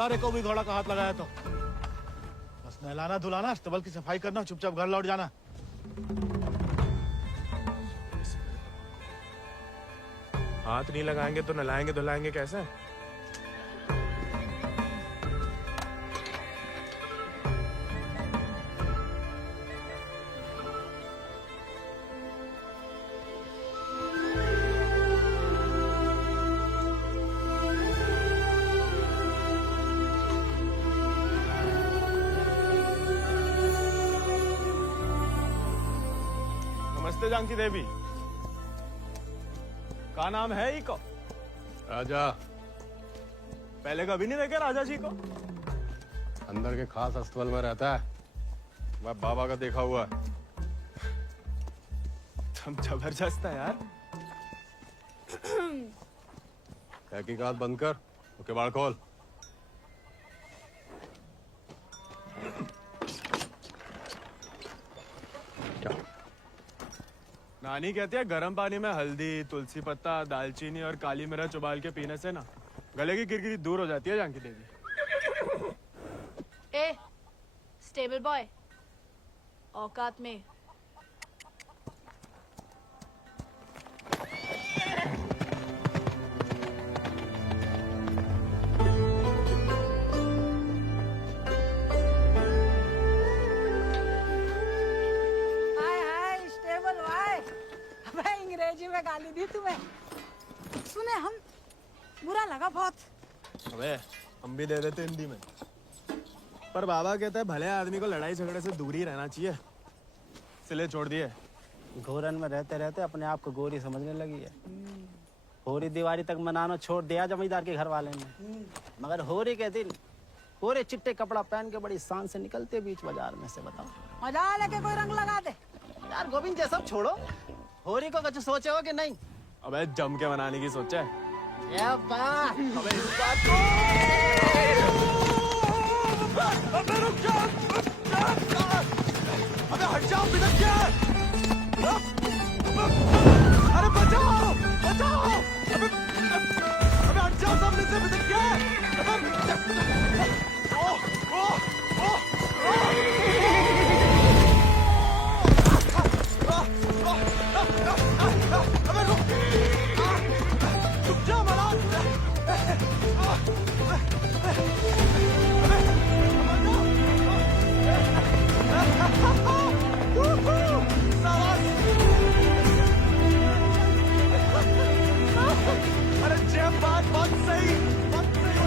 हवलदार को भी घोड़ा का हाथ लगाया तो बस नहलाना धुलाना, अस्तबल की सफाई करना, चुपचाप घर लौट जाना। हाथ नहीं लगाएंगे तो नहलाएंगे धुलाएंगे कैसे? नमस्ते जानकी देवी, का नाम है इको? राजा। पहले कभी नहीं देखे राजा जी को? अंदर के खास अस्तबल में रहता है, मैं बाबा का देखा हुआ है। तुम जबरदस्त है यार। तहकीकात बंद कर, तो किवाड़ खोल। क्या? नानी कहती है गर्म पानी में हल्दी, तुलसी पत्ता, दालचीनी और काली मिर्च उबाल के पीने से ना गले की किरकिरी दूर हो जाती है जानकी देवी। ए, स्टेबल बॉय, औकात में। अंग्रेजी में गाली दी तुम्हें, सुने हम बुरा लगा बहुत। अबे हम भी दे देते हिंदी में, पर बाबा कहता है भले आदमी को लड़ाई झगड़े से दूर ही रहना चाहिए, इसलिए छोड़ दिए। घोरन में रहते रहते अपने आप को गोरी समझने लगी है। होरी दिवाली तक मनाना छोड़ दिया जमींदार के घर वाले ने, मगर होरी के दिन पूरे चिट्टे कपड़ा पहन के बड़ी शान से निकलते बीच बाजार में से। बताओ मजा लेके कोई रंग लगा दे। यार गोविंद ये सब छोड़ो, होरी को कुछ सोचे हो कि नहीं? अबे जम के मनाने की सोचा है। अबे इस बात अबे रुक जा, अबे हट जाओ, बिदक क्या? अरे बचाओ, बचाओ, अबे हट जाओ सामने से, बिदक क्या? अबे रुक जा मलाल। अरे जय बात बहुत सही, बहुत सही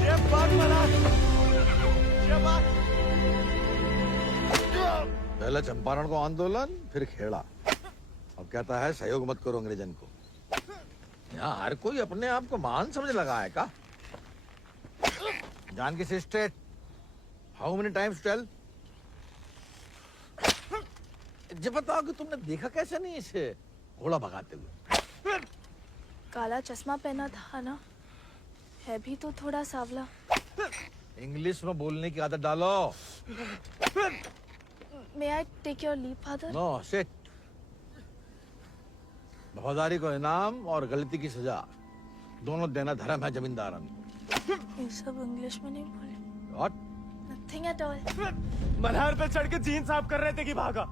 जय बात मलाल, जय बात। पहले चंपारण को आंदोलन, फिर खेड़ा, अब कहता है सहयोग मत करो अंग्रेजन को। यहाँ हर कोई अपने आप को महान समझ लगा है का? Janaki sister, how many times tell? जब बताओ कि तुमने देखा कैसे नहीं इसे घोड़ा भगाते हुए? काला चश्मा पहना था ना, है भी तो थोड़ा सावला। इंग्लिश में बोलने की आदत डालो। May I take your leave, father? No sit. वफादारी को इनाम और गलती की सजा दोनों देना धर्म है जमींदारन। ये सब इंग्लिश में नहीं बोले। What? Nothing at all. Malhar पे चढ़ के जीन साफ कर रहे थे कि भागा,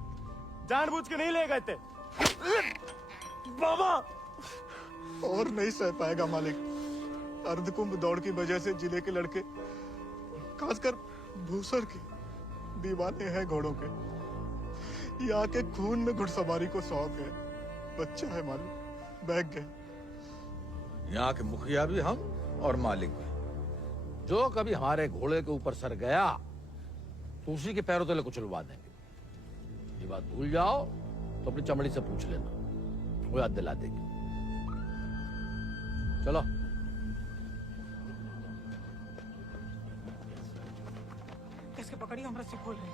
जानबूझ के नहीं ले गए थे। बाबा और नहीं सह पाएगा मालिक। अर्धकुंभ दौड़ की वजह से जिले के लड़के, खासकर भूसर के, दीवाने हैं घोड़ों के। यहाँ के खून में घुड़सवारी को शौक है। बच्चा है मालिक, बहक गए। यहाँ के मुखिया भी हम और मालिक भी। जो कभी हमारे घोड़े के ऊपर सर गया तो उसी के पैरों तले कुचलवा देंगे। ये बात भूल जाओ तो अपनी चमड़ी से पूछ लेना, वो याद दिला देगी। चलो। किसके पकड़ी, हम रस्सी खोल रहे हैं।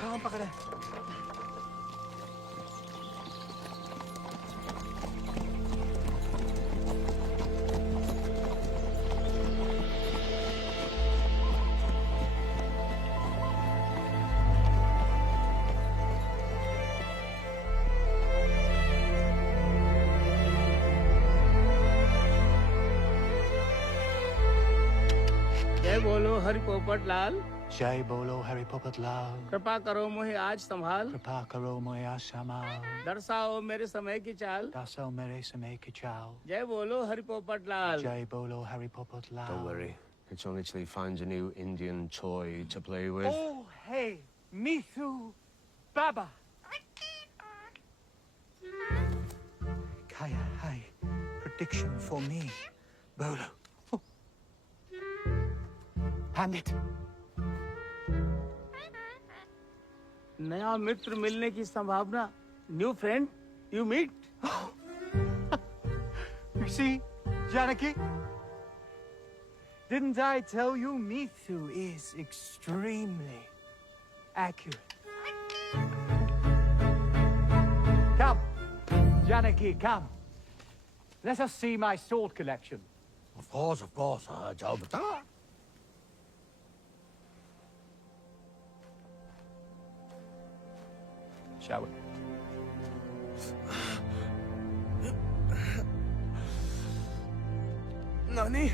हाँ पकड़े। जय बोलो हरि पोपट लाल। जय बोलो हरि पोपट लाल। कृपा करो मुझे आज संभाल। कृपा करो मुझे आसमां। दर्शाओ मेरे समय की चाल। दर्शाओ मेरे समय की चाल। जय बोलो हरि पोपट लाल। जय बोलो Hari Popat Lal. Don't worry. It's only till he finds a new Indian toy to play with. Oh, hey, Mithu Baba. Kaya, hi. Prediction for me. Bolo. Oh. Hamid. नया मित्र मिलने की संभावना। New friend you meet. You see, Janaki? Didn't I tell you Mithu is extremely accurate? Come, Janaki, come. Let us see my sword collection. Of course, जाओ बता। Shall we? नानी,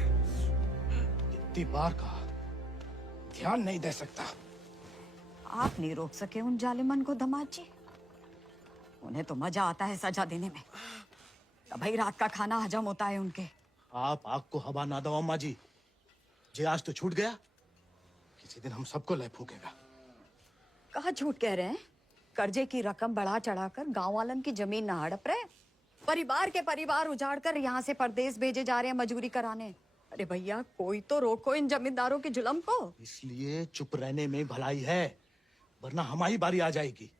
इतनी बार कहा, ध्यान नहीं दे सकता। आप नहीं रोक सके उन जालिमन को दामाद जी। उन्हें तो मजा आता है सजा देने में। तभी रात का खाना हजम होता है उनके। आप आग को हवा ना दो अम्मा जी। जे आज तो छूट गया, किसी दिन हम सबको लय फूकेगा। कहाँ झूठ कह रहे हैं? कर्जे की रकम बढ़ा चढ़ाकर गांव वालन की जमीन ना हड़प रहे। परिवार के परिवार उजाड़ कर यहाँ से परदेश भेजे जा रहे हैं मजूरी कराने। अरे भैया, कोई तो रोको इन जमींदारों के जुल्म को। इसलिए चुप रहने में भलाई है, वरना हमारी बारी आ जाएगी।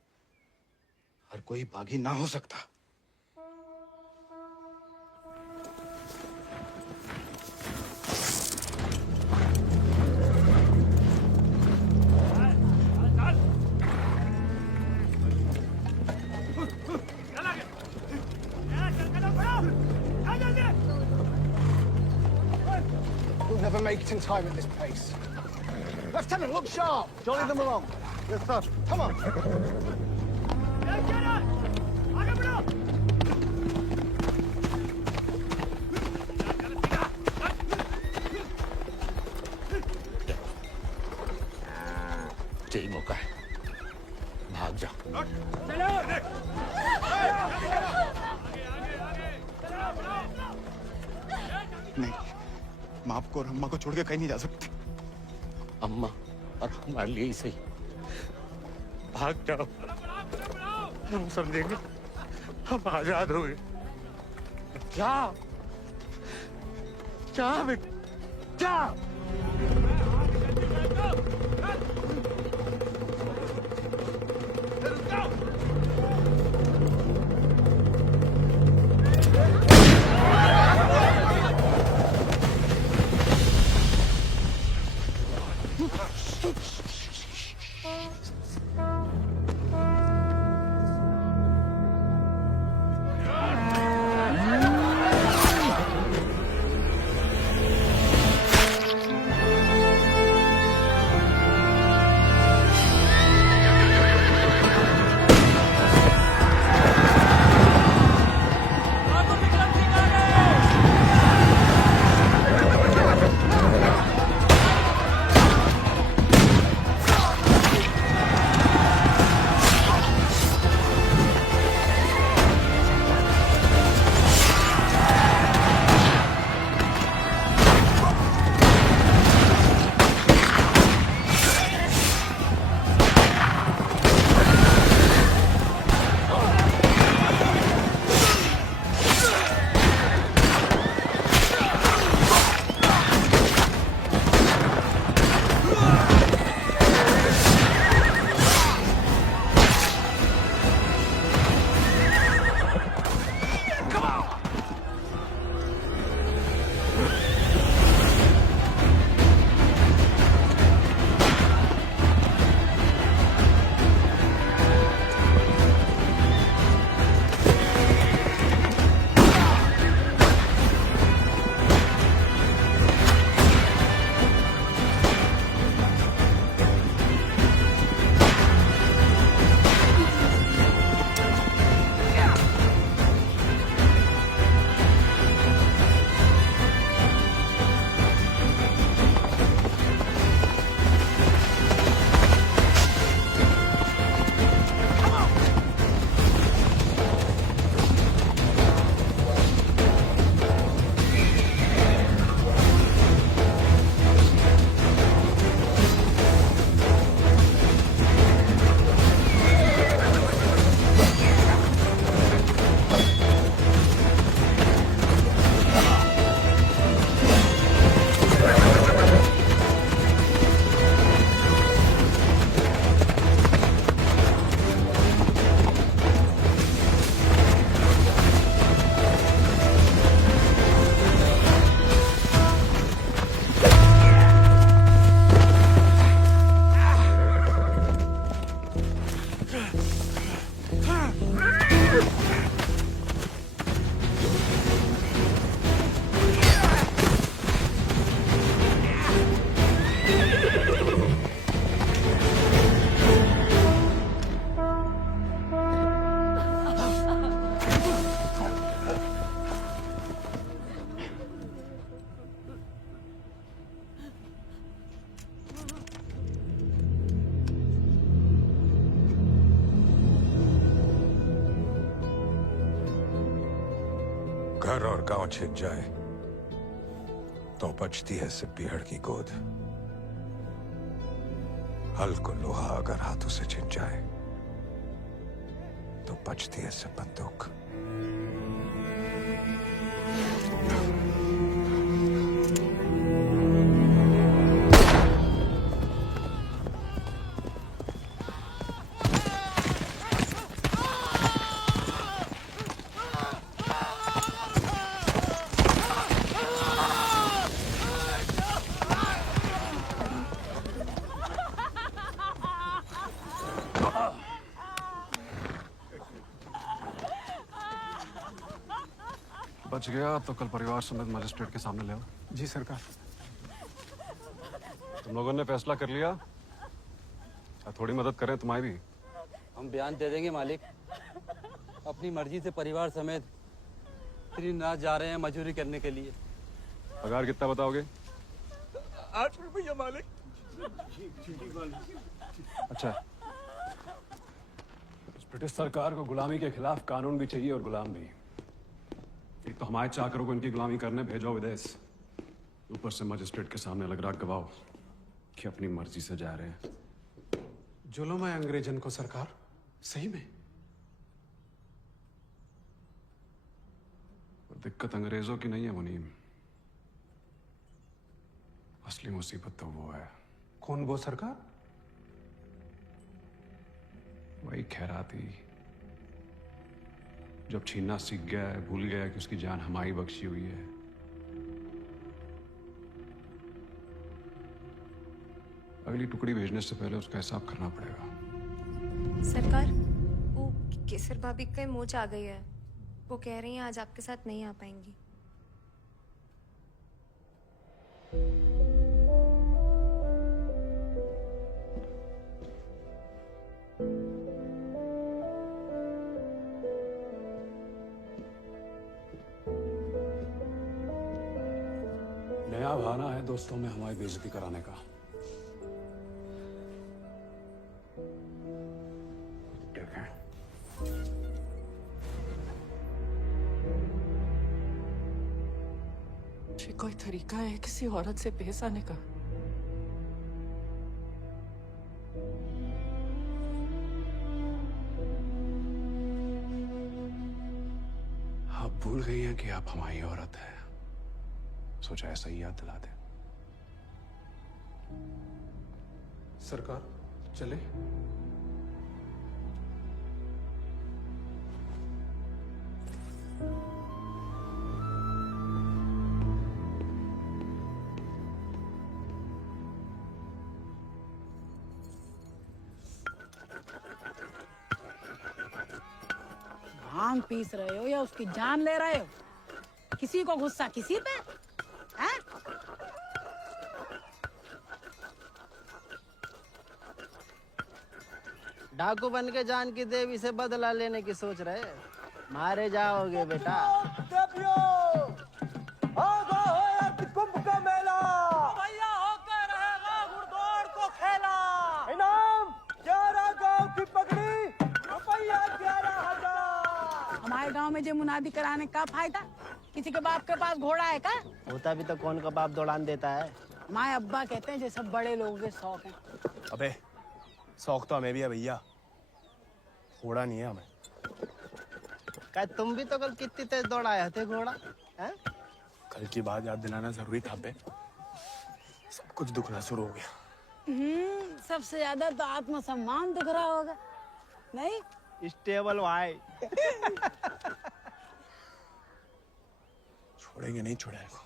हर कोई बागी ना हो सकता। We'll never make it in time at this pace. Lieutenant, look sharp. Don't leave them along. Yes, sir. Come on. यही मौका है, भाग जा। नहीं, मैं आपको और अम्मा को छोड़ के कहीं नहीं जा सकती। अम्मा और हमारे लिए ही सही, भाग जाओ। हम समझेंगे, हम आजाद हो गए। जा, जा, जा। घर और गांव छिन जाए तो बचती है सिर्फ पीहड़ की गोद। हल को लोहा अगर हाथों से छिन जाए तो बचती है सिर्फ बंदूक। बच गया तो कल परिवार समेत मजिस्ट्रेट के सामने ले आओ। जी सरकार। तुम लोगों ने फैसला कर लिया, थोड़ी मदद करें तुम्हारी भी। हम बयान दे देंगे मालिक। अपनी मर्जी से परिवार समेत त्रिनाथ जा रहे हैं मजदूरी करने के लिए। पगार कितना बताओगे? 8 रुपया मालिक। अच्छा, इस ब्रिटिश सरकार को गुलामी के खिलाफ कानून भी चाहिए और गुलाम भी। एक तो हमारे चाकरों को इनकी गुलामी करने भेजो विदेश, ऊपर से मजिस्ट्रेट के सामने लग रहा गवाह कि अपनी मर्जी से जा रहे हैं। जुल्म है अंग्रेजन को सरकार, सही में। और दिक्कत अंग्रेजों की नहीं है मुनीम, असली मुसीबत तो वो है। कौन वो सरकार? वही खैराती, जब छीनना सीख गया है, भूल गया कि उसकी जान हमारी बख्शी हुई है। अगली टुकड़ी भेजने से पहले उसका हिसाब करना पड़ेगा। सरकार, वो केसर भाभी के मोच आ गई है। वो कह रही हैं आज आपके साथ नहीं आ पाएंगी। नया बहाना है दोस्तों में हमारी बेइज्जती कराने का। देखें, ये कोई तरीका है किसी औरत से पेश आने का? आप भूल गई हैं कि आप हमारी औरत है, सोचा ऐसा ही याद दिला दे। सरकार चले। भांग पीस रहे हो या उसकी जान ले रहे हो? किसी को गुस्सा किसी पे है? डाकू बन के जान की देवी से बदला लेने की सोच रहे, मारे जाओगे बेटा। कुंभ का मेला भैया होकर रहेगा घुड़दौड़ को खेला। इनाम 11 गांव की पगड़ी, रुपया 11,000। हमारे गांव में जो मुनादी कराने का फायदा? किसी के बाप के पास घोड़ा है का? होता भी तो कौन का बाप दौड़ान देता है। हमारे अब्बा कहते हैं जैसे बड़े लोगों के शौक हैं। अबे शौक तो हमें भी है भैया, घोड़ा नहीं है हमें। क्या तुम भी तो कल कितनी तेज दौड़ाए थे घोड़ा है? कल की बात याद दिलाना जरूरी था बे, सब कुछ दुखना शुरू हो गया। सबसे ज्यादा तो आत्मसम्मान दिख रहा होगा, नहीं? स्टेबल भाई। छोड़ेंगे नहीं छोड़ेंगे।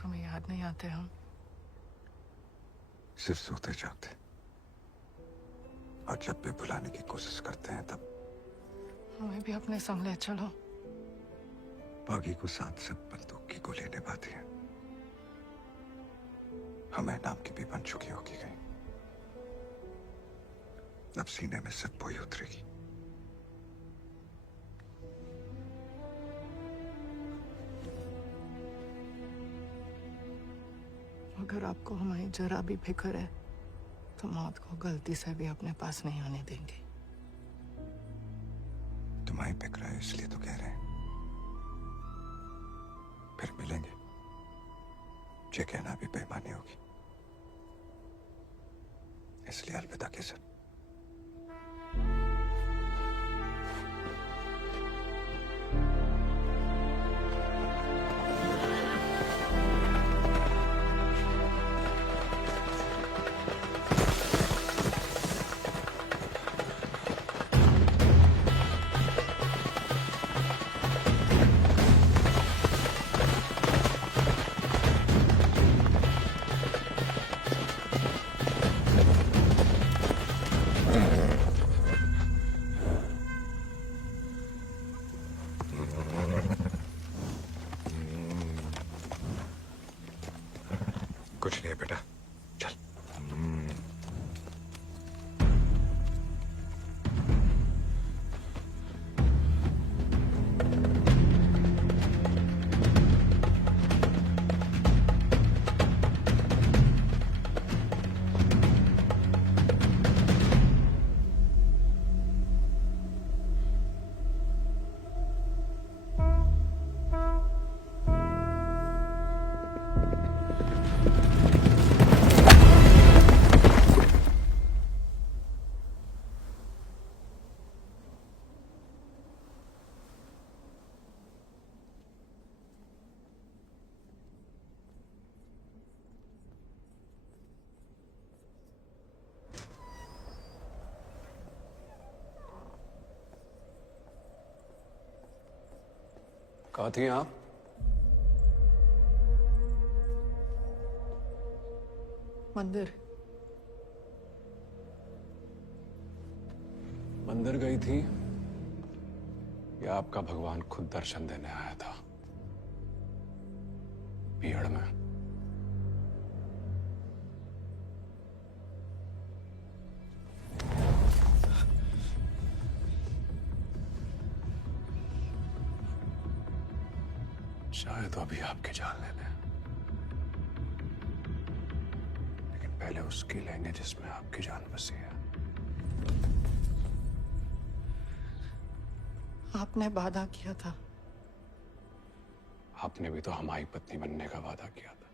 तुम्हें याद नहीं आते हम? सिर्फ सोते जागते, और जब भी बुलाने की कोशिश करते हैं तब हमें भी अपने संग ले चलो। बागी को साथ सब बंदूक की गोली निभाती है। हमें नाम की भी बन चुकी होगी कहीं। अब सीने में सब बोई उतरेगी। अगर आपको हमारी जरा भी फिक्र है तो मौत को गलती से भी अपने पास नहीं आने देंगे। तुम्हारी फिक्र है इसलिए तो कह रहे हैं। फिर मिलेंगे, ये कहना भी बेईमानी होगी, इसलिए अलविदा केसर। कुछ नहीं है बेटा, चल। कहाँ थी आप? मंदिर। मंदिर गई थी या आपका भगवान खुद दर्शन देने आया था भीड़ में? शायद अभी आपकी जान ले लें, लेकिन पहले उसकी लेंगे जिसमें आपकी जान बसी है। आपने वादा किया था। आपने भी तो हमारी पत्नी बनने का वादा किया था।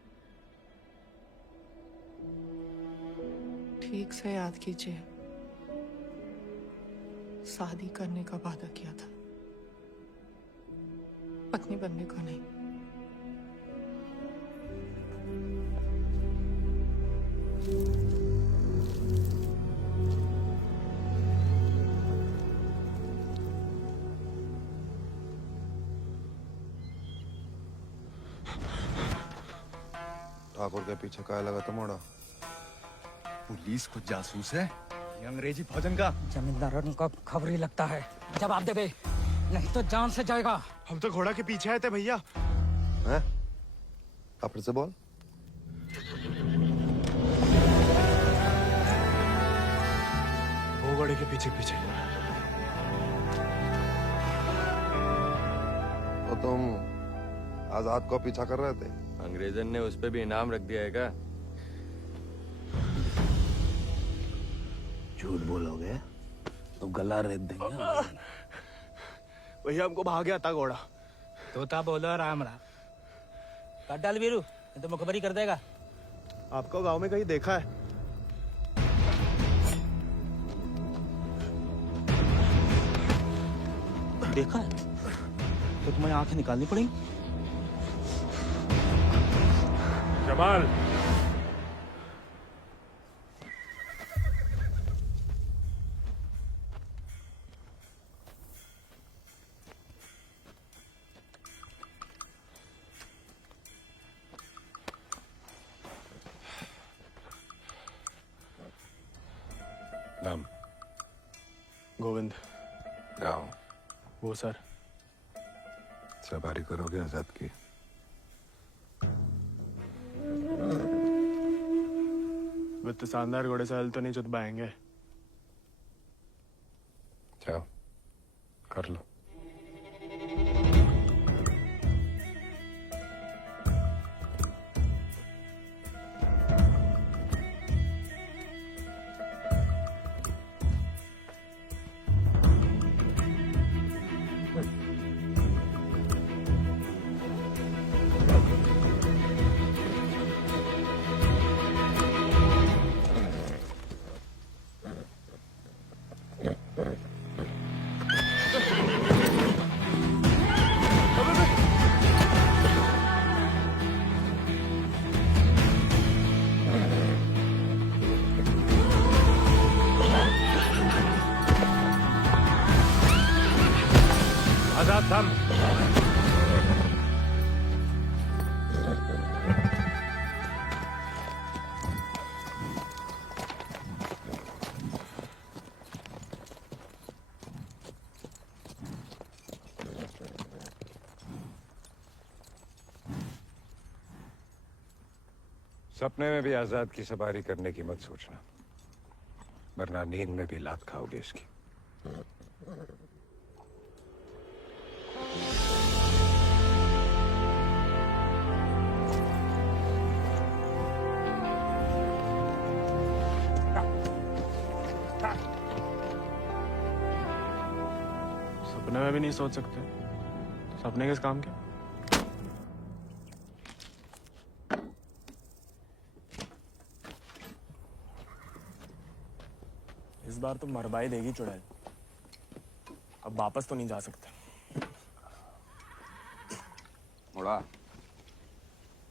ठीक से याद कीजिए, शादी करने का वादा किया था, पत्नी बनने को नहीं। ठाकुर के पीछे काय लगा तमोड़ा? पुलिस को जासूस है ये अंग्रेजी भोजन का। जमींदारों को खबर ही लगता है। जवाब दे बे, नहीं तो जान से जाएगा। हम तो घोड़ा के पीछे आए थे भैया। हैं? आप फिर से बोल। वो घोड़े के पीछे पीछे। तो तुम आजाद को पीछा कर रहे थे? अंग्रेजन ने उस पे भी इनाम रख दिया है क्या? झूठ बोलोगे तो गला रेत देंगे। भैया हमको भाग गया था घोड़ा। तोता बोलो राम राम। काट डाल वीरू, नहीं तो मुखबरी कर देगा। आपको गांव में कहीं देखा है? देखा है तो तुम्हें आंखें निकालनी पड़ेंगी। जमाल, गोविंद। गाँव वो सर। सवारी करोगे आजाद की? वित्त शानदार घोड़े से हल तो नहीं चुत पाएंगे। जाओ कर लो। आजाद थम। सपने में भी आजाद की सवारी करने की मत सोचना, वरना नींद में भी लात खाओगे इसकी। सपने में भी नहीं सोच सकते, सपने किस काम के? इस बार तो मरवाई देगी चुड़ैल, अब वापस तो नहीं जा सकते। मुड़ा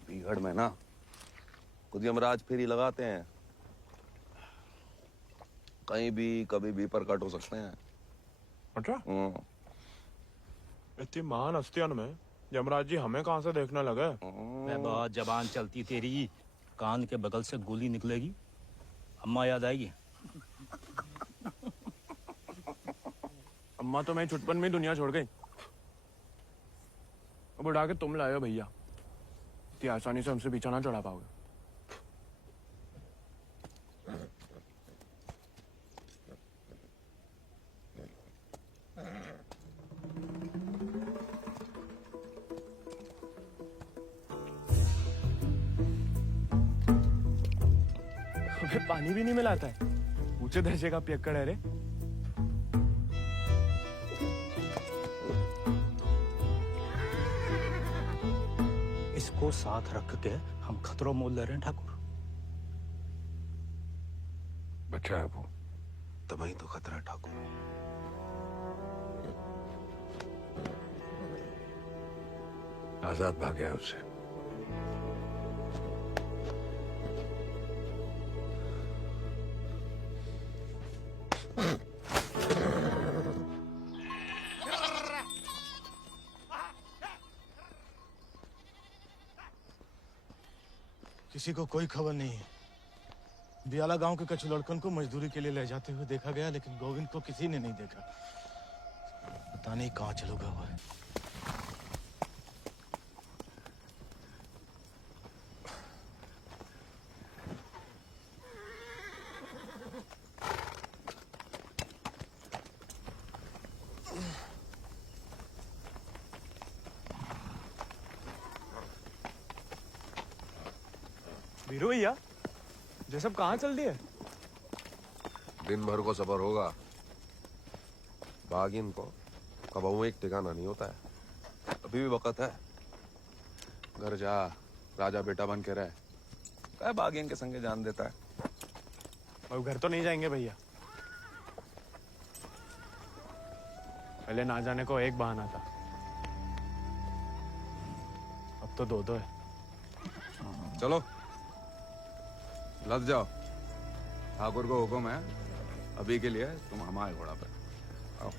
बीघड़ में ना खुद यमराज फेरी लगाते हैं, कहीं भी कभी भी प्रकट हो सकते हैं। अच्छा? इतनी महान हस्तियों में यमराज जी हमें कहाँ से देखने लगे? मैं बहुत जबान चलती तेरी, कान के बगल से गोली निकलेगी, अम्मा याद आएगी। अम्मा तो मैं छुटपन में दुनिया छोड़ गई, अब उड़ा के तुम लाए हो भैया, इतनी आसानी से हमसे पीछा ना चढ़ा पाओगे। अबे पानी भी नहीं मिलाता है, ऊंचे दर्जे का पियक्कड़ है रे। इसको साथ रख के हम खतरों मोल ले रहे हैं ठाकुर। बच्चा है वो, तभी तो खतरा ठाकुर। आजाद भाग गया उससे। किसी को कोई खबर नहीं है। बियाला गांव के कछु लड़कन को मजदूरी के लिए ले जाते हुए देखा गया, लेकिन गोविंद को किसी ने नहीं देखा। पता नहीं कहाँ चलूगा हुआ है। वीरू भैया, ये सब कहाँ चल दिए? दिन भर को सबर होगा, बागिन को कबहू एक ठिकाना नहीं होता है। अभी भी वक्त है, घर जा, राजा बेटा बन के रहे। क्या बागिन के संगे जान देता है। और घर तो नहीं जाएंगे भैया, पहले ना जाने को एक बहाना था, अब तो दो दो है। चलो लग जाओ, ठाकुर को हुक्म है, अभी के लिए तुम हमारे घोड़ा पर आओ।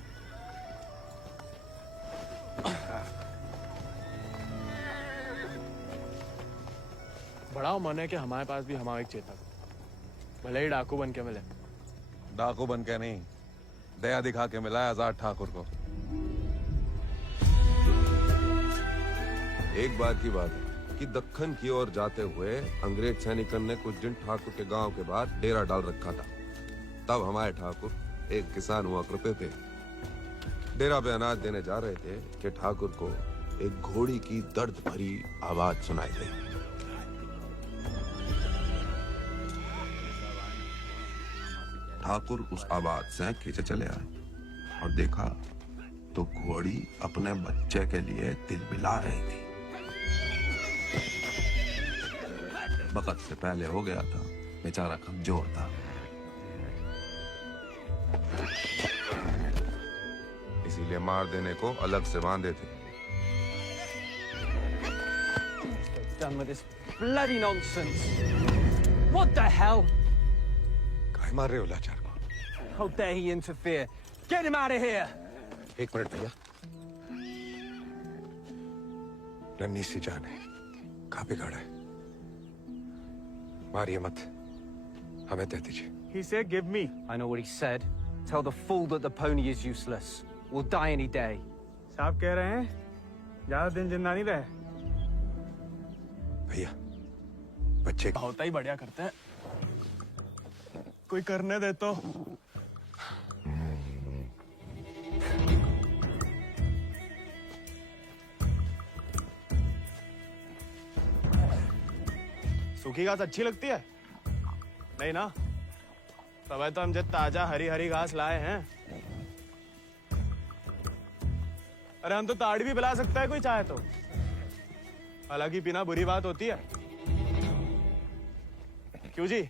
बड़ा मन है कि हमारे पास भी हमारा एक चेतक, भले ही डाकू बन के मिले। डाकू बन के नहीं, दया दिखा के मिला है आजाद ठाकुर को। एक बार की बात है कि दक्कन की ओर जाते हुए अंग्रेज सैनिकों ने कुछ दिन ठाकुर के गांव के बाहर डेरा डाल रखा था। तब हमारे ठाकुर एक किसान हुआ करते थे। डेरा पे अनाज देने जा रहे थे कि ठाकुर को एक घोड़ी की दर्द भरी आवाज सुनाई दी। ठाकुर उस आवाज से खींचे चले आए और देखा तो घोड़ी अपने बच्चे के लिए तिलमिला रही थी। वक्त से पहले हो गया था, बेचारा कमजोर था, इसीलिए मार देने को अलग से बांधे थे। Done with this bloody nonsense. What the hell? काय मार रहे हो लाचार को? How dare he interfere? Get him out of here! एक मिनट भैया। नन्ही सी जान है, कहाँ बिगाड़ा है? मारिए मत, हमें दे दीजिए। He said, give me. I know what he said. Tell the fool that the pony is useless. We'll die any day. साहब कह रहे हैं, ज्यादा दिन जिंदा नहीं रहे। भैया, बच्चे बहुत ही बढ़िया करते हैं। कोई करने दे तो। सूखी घास अच्छी लगती है? नहीं ना? तब तो हम जब ताजा हरी हरी घास लाए हैं। अरे हम तो ताड़ी भी पिला सकता है कोई चाहे तो। हालांकि पीना बुरी बात होती है। क्यों जी?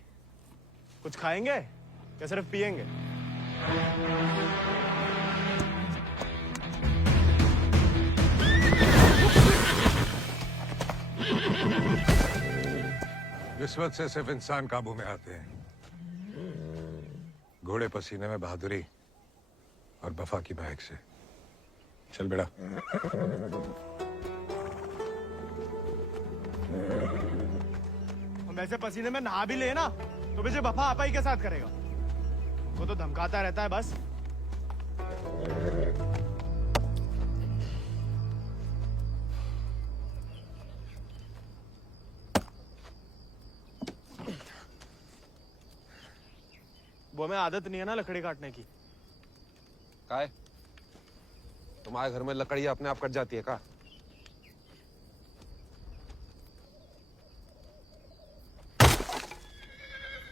कुछ खाएंगे या सिर्फ पिएंगे? रिश्वत से सिर्फ इंसान काबू में आते हैं। घोड़े पसीने में बहादुरी और वफा की महक से। चल बेटा। हम ऐसे पसीने में नहा भी ले ना तो मुझे वफा आपा ही के साथ करेगा। वो तो धमकाता रहता है बस। वो हमें आदत नहीं है ना लकड़ी काटने की। काय? तुम्हारे घर में लकड़ी अपने आप कट जाती है का?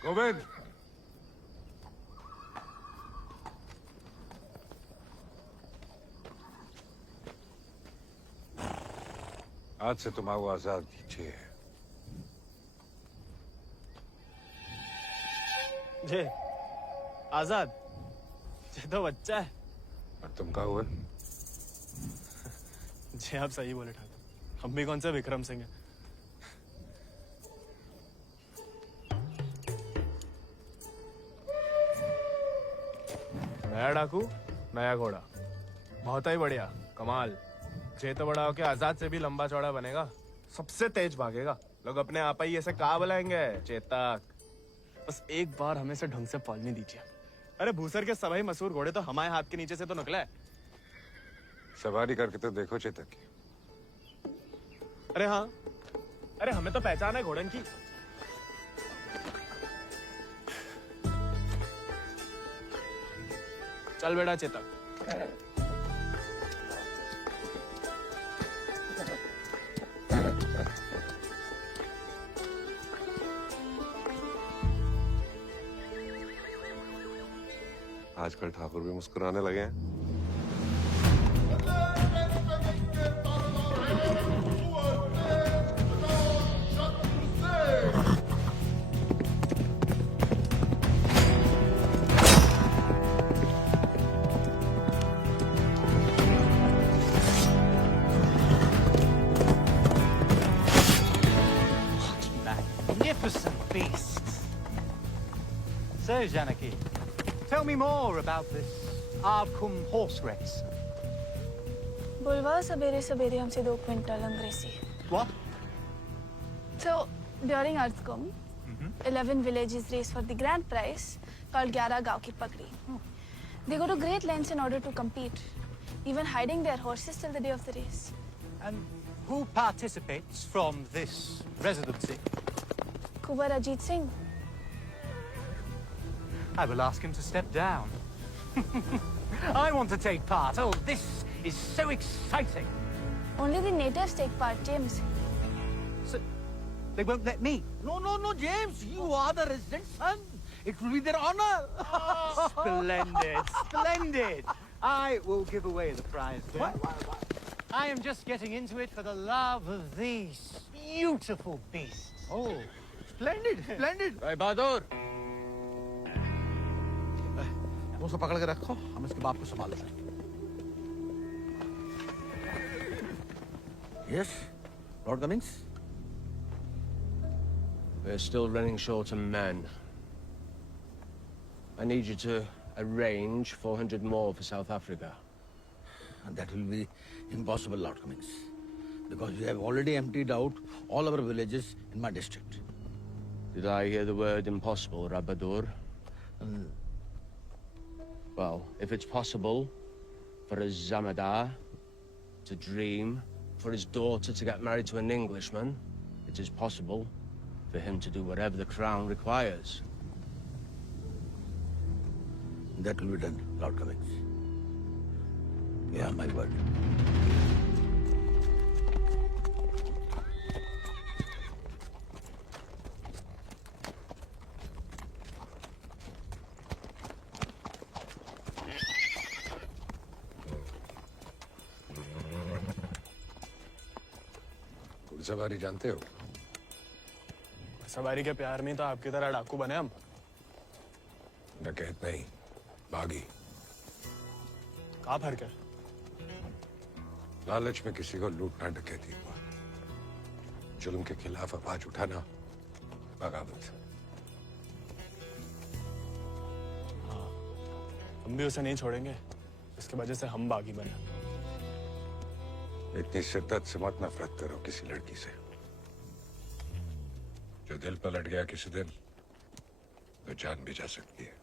गोविंद, आज से तुम आओ आजाद कीजिए। जे आजाद, ये तो बच्चा है। और तुम कहा हुआ? जी आप सही बोले ठाकुर। हम भी कौन से विक्रम सिंह हैं। नया डाकू, नया घोड़ा, बहुत ही बढ़िया, कमाल। जे तो बड़ा होके आजाद से भी लंबा चौड़ा बनेगा, सबसे तेज भागेगा। लोग अपने आप ही ऐसे कहा बुलाएंगे, चेतक। बस एक बार हमें से ढंग से पालने दीजिए। अरे भूसर के सभी मशहूर घोड़े तो हमारे हाथ के नीचे से तो निकले। सवारी करके तो देखो चेतक की। अरे हाँ, अरे हमें तो पहचान है घोड़न की। चल बेटा चेतक। आजकल ठाकुर भी मुस्कुराने लगे हैं। Magnificent beasts. So, Janaki, tell me more about this Ardcumbe horse race. बुलवा सवेरे सवेरे हमसे 2 क्विंटल अंग्रेजी। What? So during Ardcumbe, 11 villages race for the grand prize called 11 गांव की पगड़ी. They go to great lengths in order to compete, even hiding their horses till the day of the race. And who participates from this residency? Kubar Ajit Singh. I will ask him to step down. I want to take part. Oh, this is so exciting. Only the natives take part, James. So, they won't let me. No, James. You are the resident son. It will be their honor. Splendid, splendid. I will give away the prize. Why? I am just getting into it for the love of these beautiful beasts. Oh, splendid. भाई बहादुर, उसको पकड़ के रखो, हम इसके बाप को संभाल लेंगे। Yes, Lord Cummings. We're still running short on men. I need you to arrange 400 more for South Africa. And that will be impossible, Lord Cummings, because we have already emptied out all our villages in my district. Did I hear the word impossible, Rabadur? Well, if it's possible for a Zamadar to dream, for his daughter to get married to an Englishman, it is possible for him to do whatever the crown requires. That will be done, Lord Cummings. Yeah, my word. घुड़सवारी जानते हो? सवारी के प्यार में तो आपकी तरह डाकू बने हम। डकैत नहीं, बागी। क्या फर्क है? लालच में किसी को लूटना डकैती हुआ। जुल्म के खिलाफ आवाज उठाना बगावत। हाँ, हम भी उसे नहीं छोड़ेंगे। इसकी वजह से हम बागी बने। इतनी शिद्दत से मत नफरत करो किसी लड़की से। जो दिल पलट गया किसी दिन, तो जान भी जा सकती है।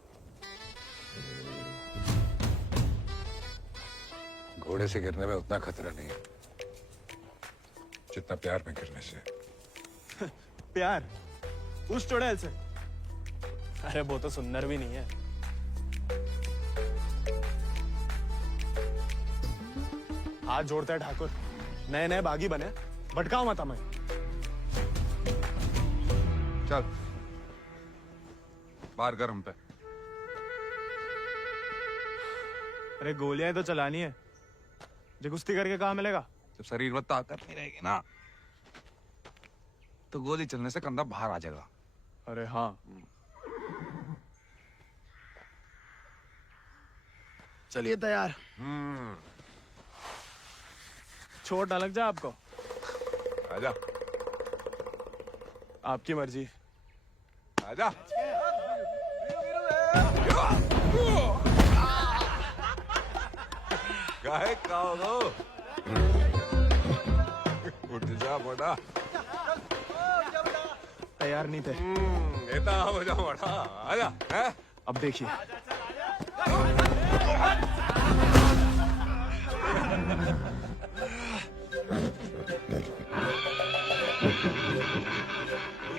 घोड़े से गिरने में उतना खतरा नहीं है जितना प्यार में गिरने से। प्यार? उस चुड़ैल से? अरे वो तो सुंदर भी नहीं है। हाथ जोड़ते हैं ठाकुर, नए नए बागी बने, भटकाओ मत हमें। चल बाहर कर हम पे। अरे गोलियां तो चलानी है, जो कुश्ती करके कहाँ मिलेगा? जब शरीर में ताकत नहीं रहेगी ना, तो गोली चलने से कंधा बाहर आ जाएगा। अरे हाँ, चलिए तैयार। चोट ना लग जाए आपको। आजा। आपकी मर्जी। आजा। गाय खाओ। उठ जा बड़ा। तैयार नहीं थे। ऐसा हो जा बड़ा। आजा। अब देखिए।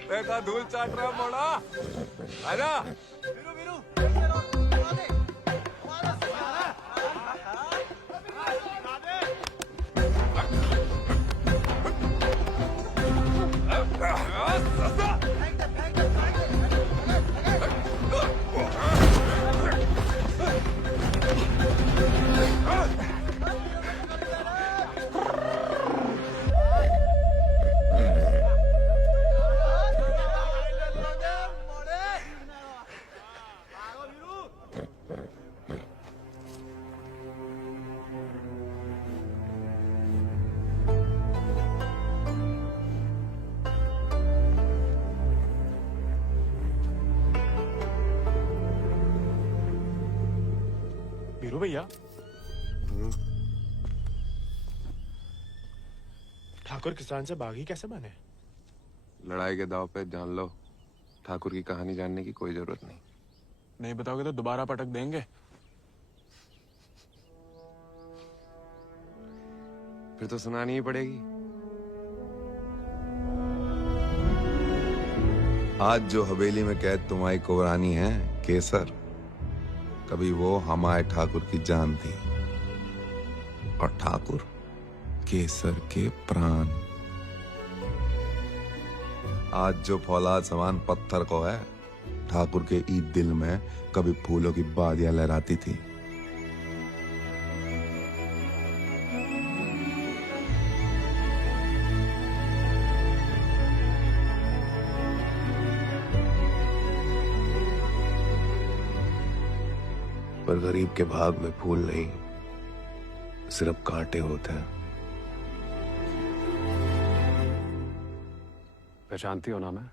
देखा धूल चाट रहा बड़ा। आजा। वीरू भैया, ठाकुर किसान से बागी कैसे बने? लड़ाई के दाव पे जान लो, ठाकुर की कहानी जानने की कोई जरूरत नहीं। नहीं बताओगे तो दोबारा पटक देंगे। फिर तो सुनानी ही पड़ेगी। आज जो हवेली में कैद तुम्हारी कुबरानी है केसर, कभी वो हमारे ठाकुर की जान थी, और ठाकुर केसर के प्राण। आज जो फौलाद समान पत्थर को है, ठाकुर के ईद दिल में कभी फूलों की बादियां लहराती थी। पर गरीब के भाग में फूल नहीं, सिर्फ कांटे होते हैं। पहचानती हो ना? मैं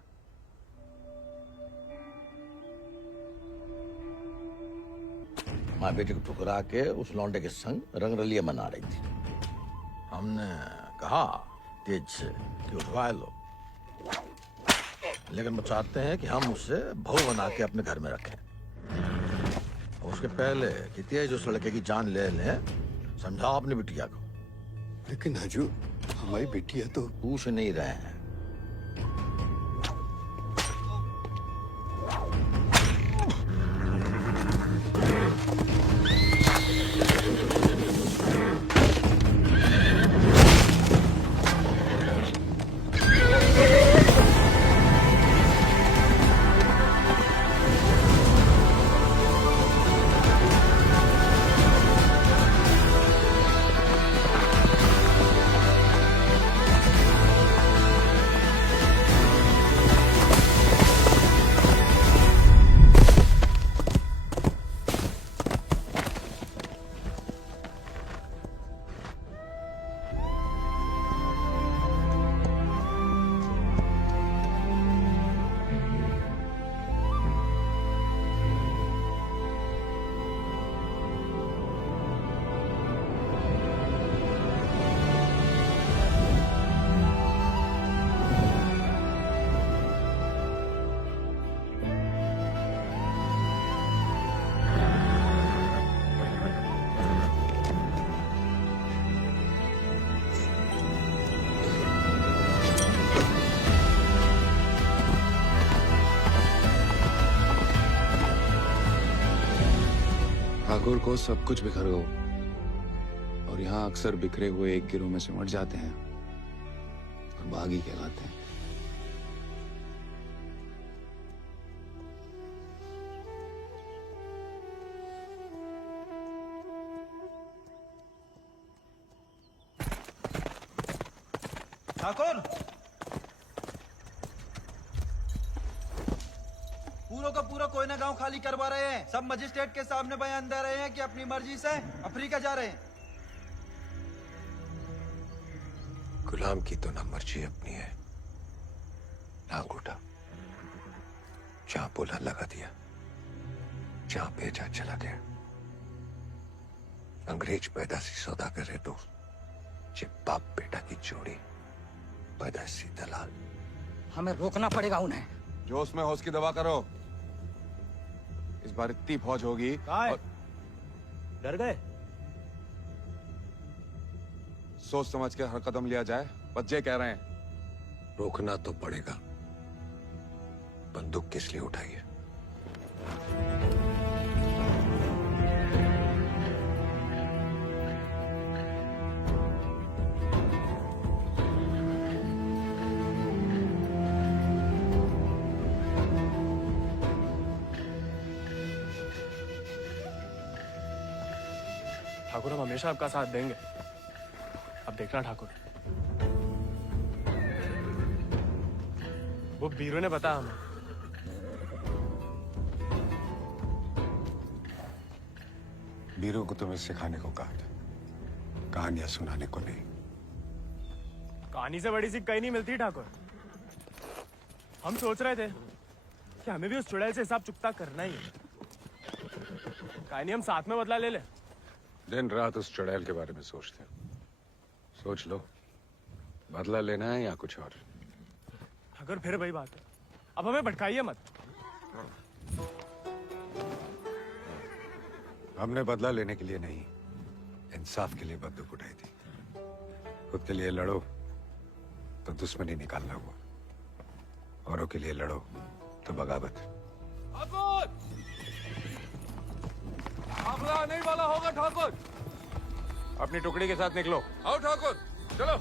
माँ बेटी को ठुकरा के उस लौंडे के संग रंगरलिया मना रही थी। हमने कहा तेज से कि उठवा लो, लेकिन वो चाहते हैं कि हम उसे बहू बना के अपने घर में रखें। उसके पहले कि तेज उस लड़के की जान ले लें, समझाओ अपनी बिटिया को। लेकिन हजूर, हमारी बिटिया तो पूछ नहीं रहे हैं। ठाकुर को सब कुछ बिखर गो, और यहाँ अक्सर बिखरे हुए एक गिरोह में सिमट जाते हैं और बागी कहलाते हैं। ठाकुर, पूरा का पूरा कोयना गांव खाली करवा रहे हैं। सब मजिस्ट्रेट के सामने बयान दे रहे हैं कि अपनी मर्जी से अफ्रीका जा रहे हैं। गुलाम की तो ना मर्जी अपनी है ना अंगूठा। जहां बोला लगा दिया, जहां भेजा चला गया। अंग्रेज पैदाशी सौदागर है तो ये बाप बेटा की जोड़ी पैदाशी दलाल। हमें रोकना पड़ेगा उन्हें। जोश में होश की दवा करो। इस बार इतनी फौज होगी। और... डर गए? सोच समझ के हर कदम लिया जाए, बच्चे कह रहे हैं। रोकना तो पड़ेगा। बंदूक किस लिए उठाई है? ठाकुर, हम हमेशा आपका साथ देंगे। अब देखना ठाकुर, वो बीरू ने बताया हमें। बीरू को तुम्हें सिखाने को कहा था, कहानियां सुनाने को नहीं। कहानी से बड़ी सी कहीं नहीं मिलती ठाकुर। हम सोच रहे थे कि हमें भी उस चुड़ैल से हिसाब चुकता करना ही है। कहानी हम साथ में बदला ले ले। दिन रात उस चुड़ैल के बारे में सोचते हैं। सोच लो, बदला लेना है या कुछ और। अगर फिर वही बात है, अब हमें भटकाइए मत। हमने बदला लेने के लिए नहीं, इंसाफ के लिए बंदूक उठाई थी। खुद के लिए लड़ो तो दुश्मनी निकालना हुआ, औरों के लिए लड़ो तो बगावत। ठाकुर नहीं वाला होगा ठाकुर। अपनी टुकड़ी के साथ निकलो। आओ ठाकुर चलो।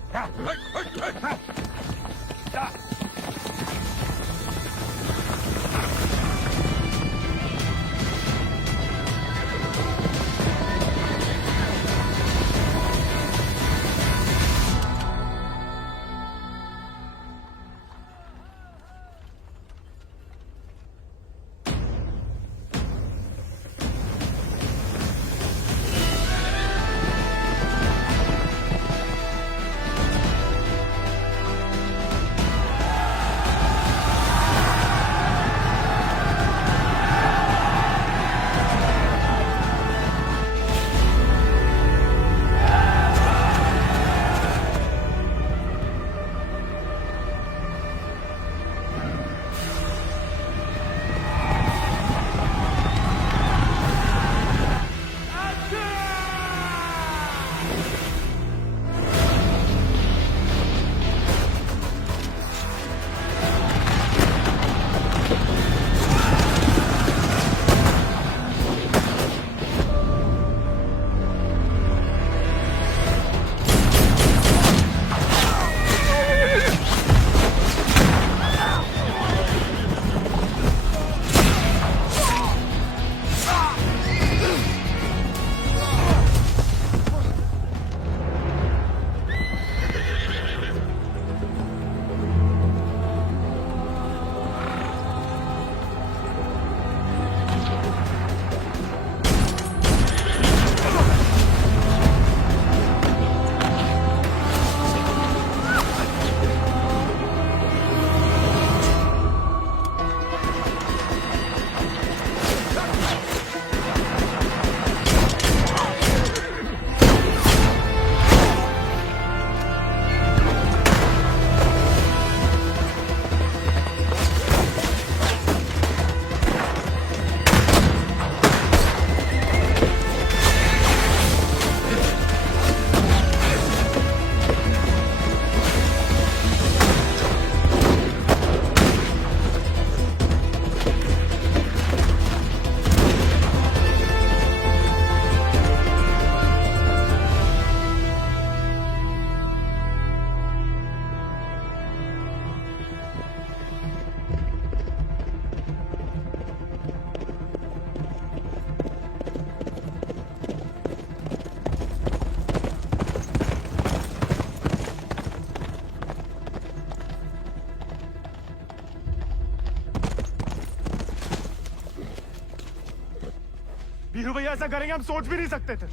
वीरू भैया ऐसा करेंगे हम सोच भी नहीं सकते थे।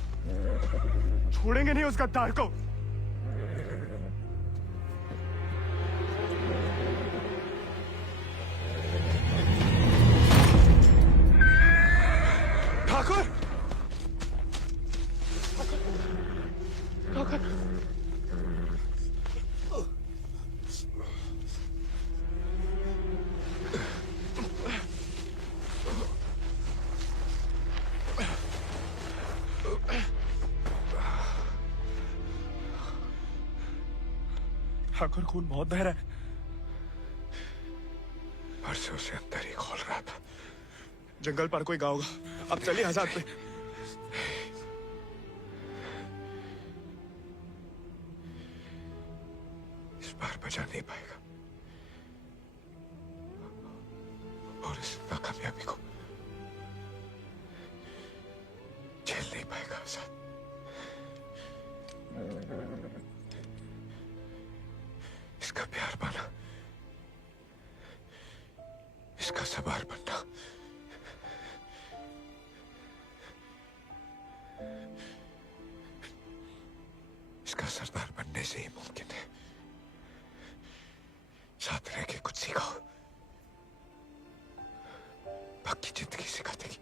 छोड़ेंगे नहीं उस गद्दार को। ठाकुर ठाकुर ठाकुर खून बहुत बह रहा है। परसों से अंदर ही खोल रहा था। जंगल पर कोई गाँव होगा। अब चलिए आजाद पे। इस बार बचा नहीं पाएगा और इस नाकामयाबी को झेल नहीं पाएगा आजाद। इसका प्यार पाना, इसका सवार बनना, इसका सरदार बनने से ही मुमकिन है। साथ रह के कुछ सिखाओ, बाकी जिंदगी सिखा देगी।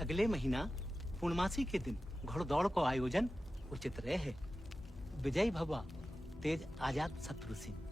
अगले महीना पूर्णमासी के दिन घोड़दौड़ को आयोजन उचित रहे। विजय भवा तेज आजाद शत्रु सिंह।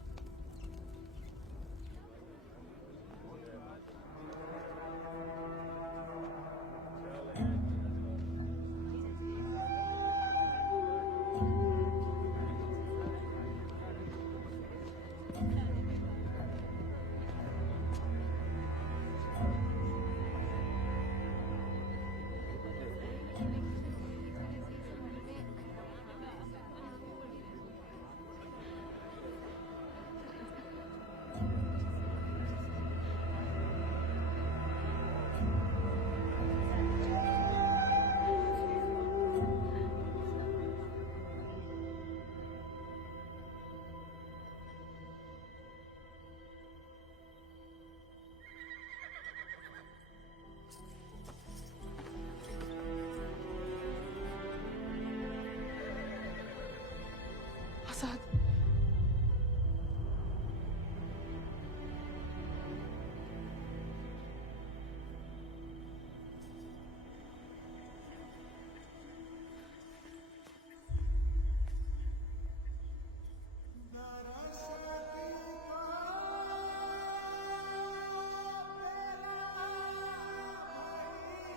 आजाद,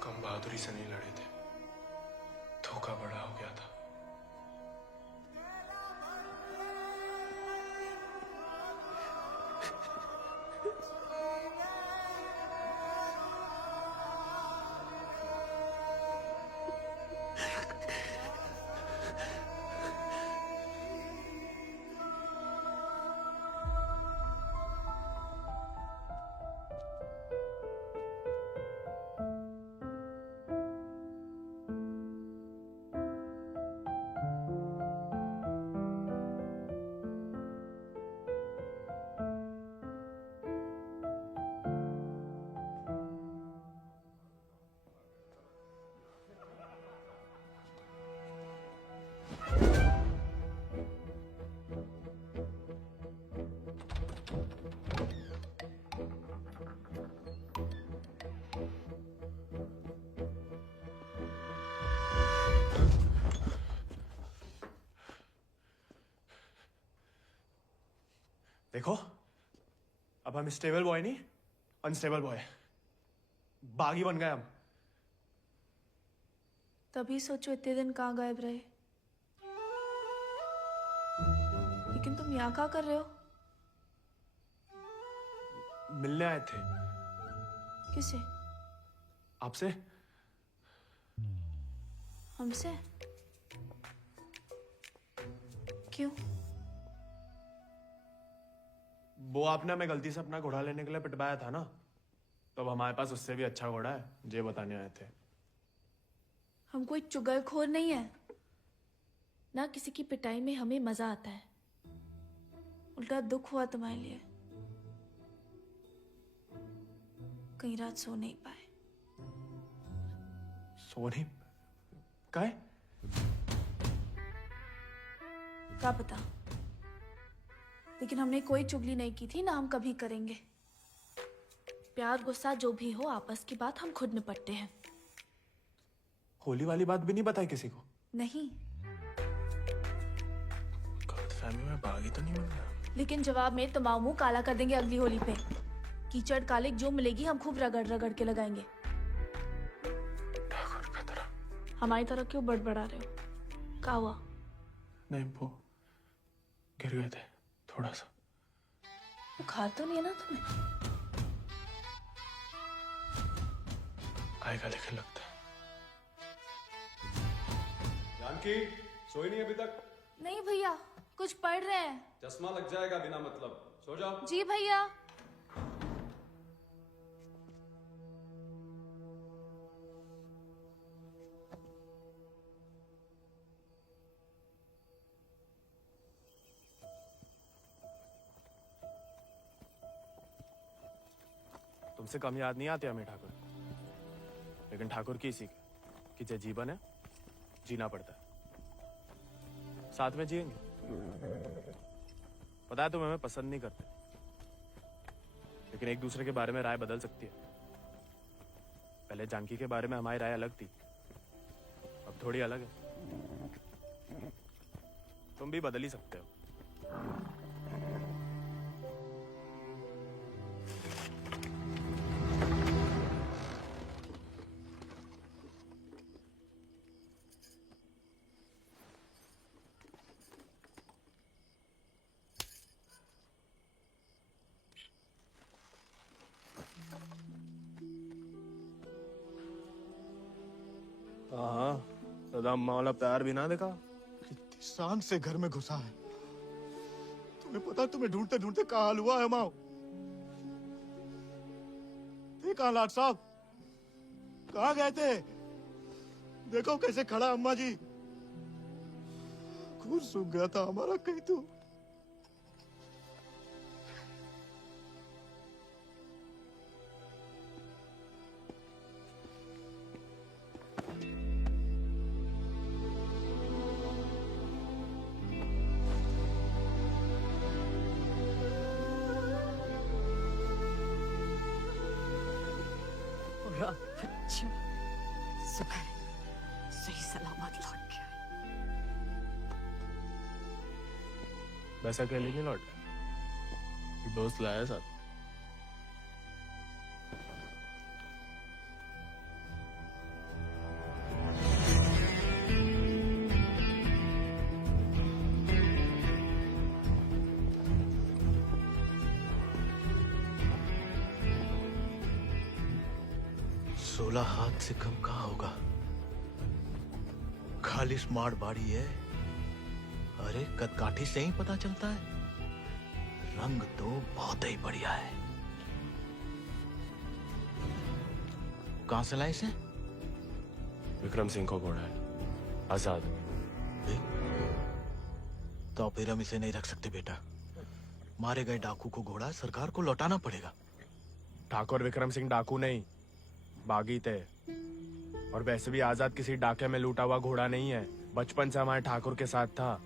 कम बहादुरी से नहीं लड़े थे, धोखा बड़ा हो गया था। देखो, अब हम स्टेबल बॉय नहीं, अनस्टेबल बॉय, बागी बन गए हम। तभी सोचो इतने दिन कहाँ गायब रहे। लेकिन तुम यहाँ क्या कर रहे हो? मिलने आए थे। किसे? आपसे। हमसे? क्यों? वो आपने हमें गलती से अपना घोड़ा लेने के लिए पिटवाया था ना, तो अब हमारे पास उससे भी अच्छा घोड़ा है, ये बताने आए थे। हम कोई चुगलखोर नहीं है ना, किसी की पिटाई में हमें मजा आता है। उल्टा दुख हुआ तुम्हारे लिए, कई रात सो नहीं पाए। सो नहीं? काहे? क्या पता, लेकिन हमने कोई चुगली नहीं की थी, ना हम कभी करेंगे। प्यार गुस्सा जो भी हो, आपस की बात हम खुद निपटते हैं। होली वाली बात भी नहीं बताई किसी को? नहीं। गलतफहमी में बागी तो नहीं बन गया? लेकिन जवाब में तुम्हारा मुंह काला कर देंगे अगली होली पे। कीचड़ कालिक जो मिलेगी हम खूब रगड़ रगड़ के लगाएंगे। हमारी तरह क्यों बड़बड़ा रहे हो? क्या हुआ? नहीं, वो गिर गए थे थोड़ा सा। बुखार तो नहीं है ना तुम्हें? आएगा लेकिन लगता है। जानकी, सोई नहीं अभी तक? नहीं भैया, कुछ पढ़ रहे हैं। चश्मा लग जाएगा बिना मतलब, सो जाओ। जी भैया। तुमसे कम याद नहीं आती हमें ठाकुर, लेकिन ठाकुर की सीख कि जो जीवन है जीना पड़ता है, साथ में जिएंगे। पता है तुम हमें पसंद नहीं करते, लेकिन एक दूसरे के बारे में राय बदल सकती है। पहले जानकी के बारे में हमारी राय अलग थी, अब थोड़ी अलग है। तुम भी बदल ही सकते हो। हाँ, दादा अम्मा वाला प्यार भी ना देखा। कितनी शान से घर में घुसा है। तुम्हें पता, तुम्हें ढूंढते ढूंढते कहाँ हाल हुआ है माओ। देखा लाट साहब, कहाँ गए थे? देखो कैसे खड़ा अम्मा जी। खून सूख गया था हमारा कहीं तो। शुक्र है, सही सलामत लौट गया। वैसे अकेले नहीं लौट गए, एक दोस्त लाया साथ। हाथ से कम कहाँ होगा? खाली स्मार्ट बाड़ी है। अरे कदकाठी से ही पता चलता है, रंग तो बहुत ही बढ़िया है। कहां से लाए इसे? विक्रम सिंह को घोड़ा है, आजाद। तो फिर हम इसे नहीं रख सकते बेटा। मारे गए डाकू को घोड़ा सरकार को लौटाना पड़ेगा। ठाकुर विक्रम सिंह डाकू नहीं, बागी थे। और वैसे भी आजाद किसी डाके में लूटा हुआ घोड़ा नहीं है। बचपन से हमारे ठाकुर के साथ था,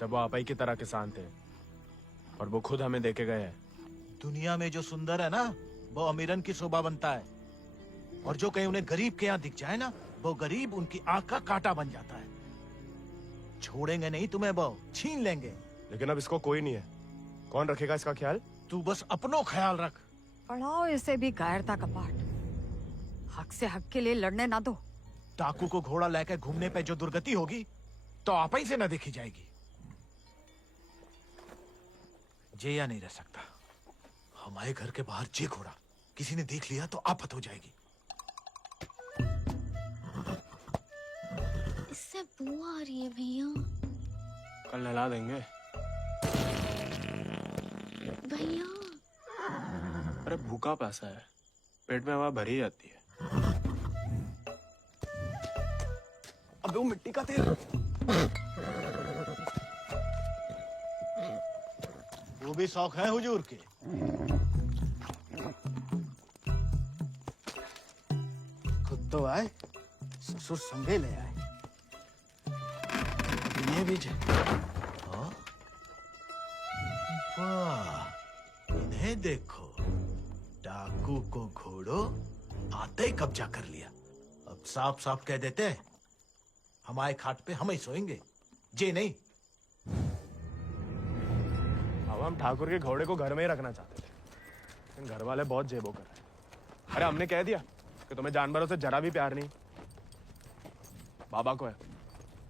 जब वो आपई की तरह किसान थे, और वो खुद हमें देके गए हैं। दुनिया में जो सुंदर है ना, वो अमीरन की शोभा बनता है, और जो कहीं उन्हें गरीब के यहाँ दिख जाए ना, वो गरीब उनकी आंख का कांटा बन जाता है। छोड़ेंगे नहीं तुम्हें, वो छीन लेंगे। लेकिन अब इसको कोई नहीं है, कौन रखेगा इसका ख्याल? तू बस अपनो ख्याल रख। पढ़ाओ इसे भी कायरता का पाठ। हक से हक के लिए लड़ने ना दो। डाकू को घोड़ा लेकर घूमने पे जो दुर्गति होगी तो आप ही से न देखी जाएगी। जेया नहीं रह सकता। हमारे घर के बाहर जे घोड़ा किसी ने देख लिया तो आफत हो जाएगी। इससे बू आ रही है भैया। कल नहला देंगे भैया। अरे भूखा प्यासा है, पेट में हवा भरी जाती है। अबे वो मिट्टी का तेल। वो भी शौक है हुजूर के। खुद तो आए, ससुर संगे ले आए। ये भी हाँ? वाह, इन्हें देखो, डाकू को घोड़ो आते ही कब्जा कर लिया। अब साफ साफ कह देते हैं, हमारे खाट पे हम ही सोएंगे, जे नहीं। अब हम ठाकुर के घोड़े को घर में ही रखना चाहते थे, लेकिन घर वाले बहुत जेबो कर रहे हैं। अरे हमने कह दिया कि तुम्हें जानवरों से जरा भी प्यार नहीं। बाबा को है,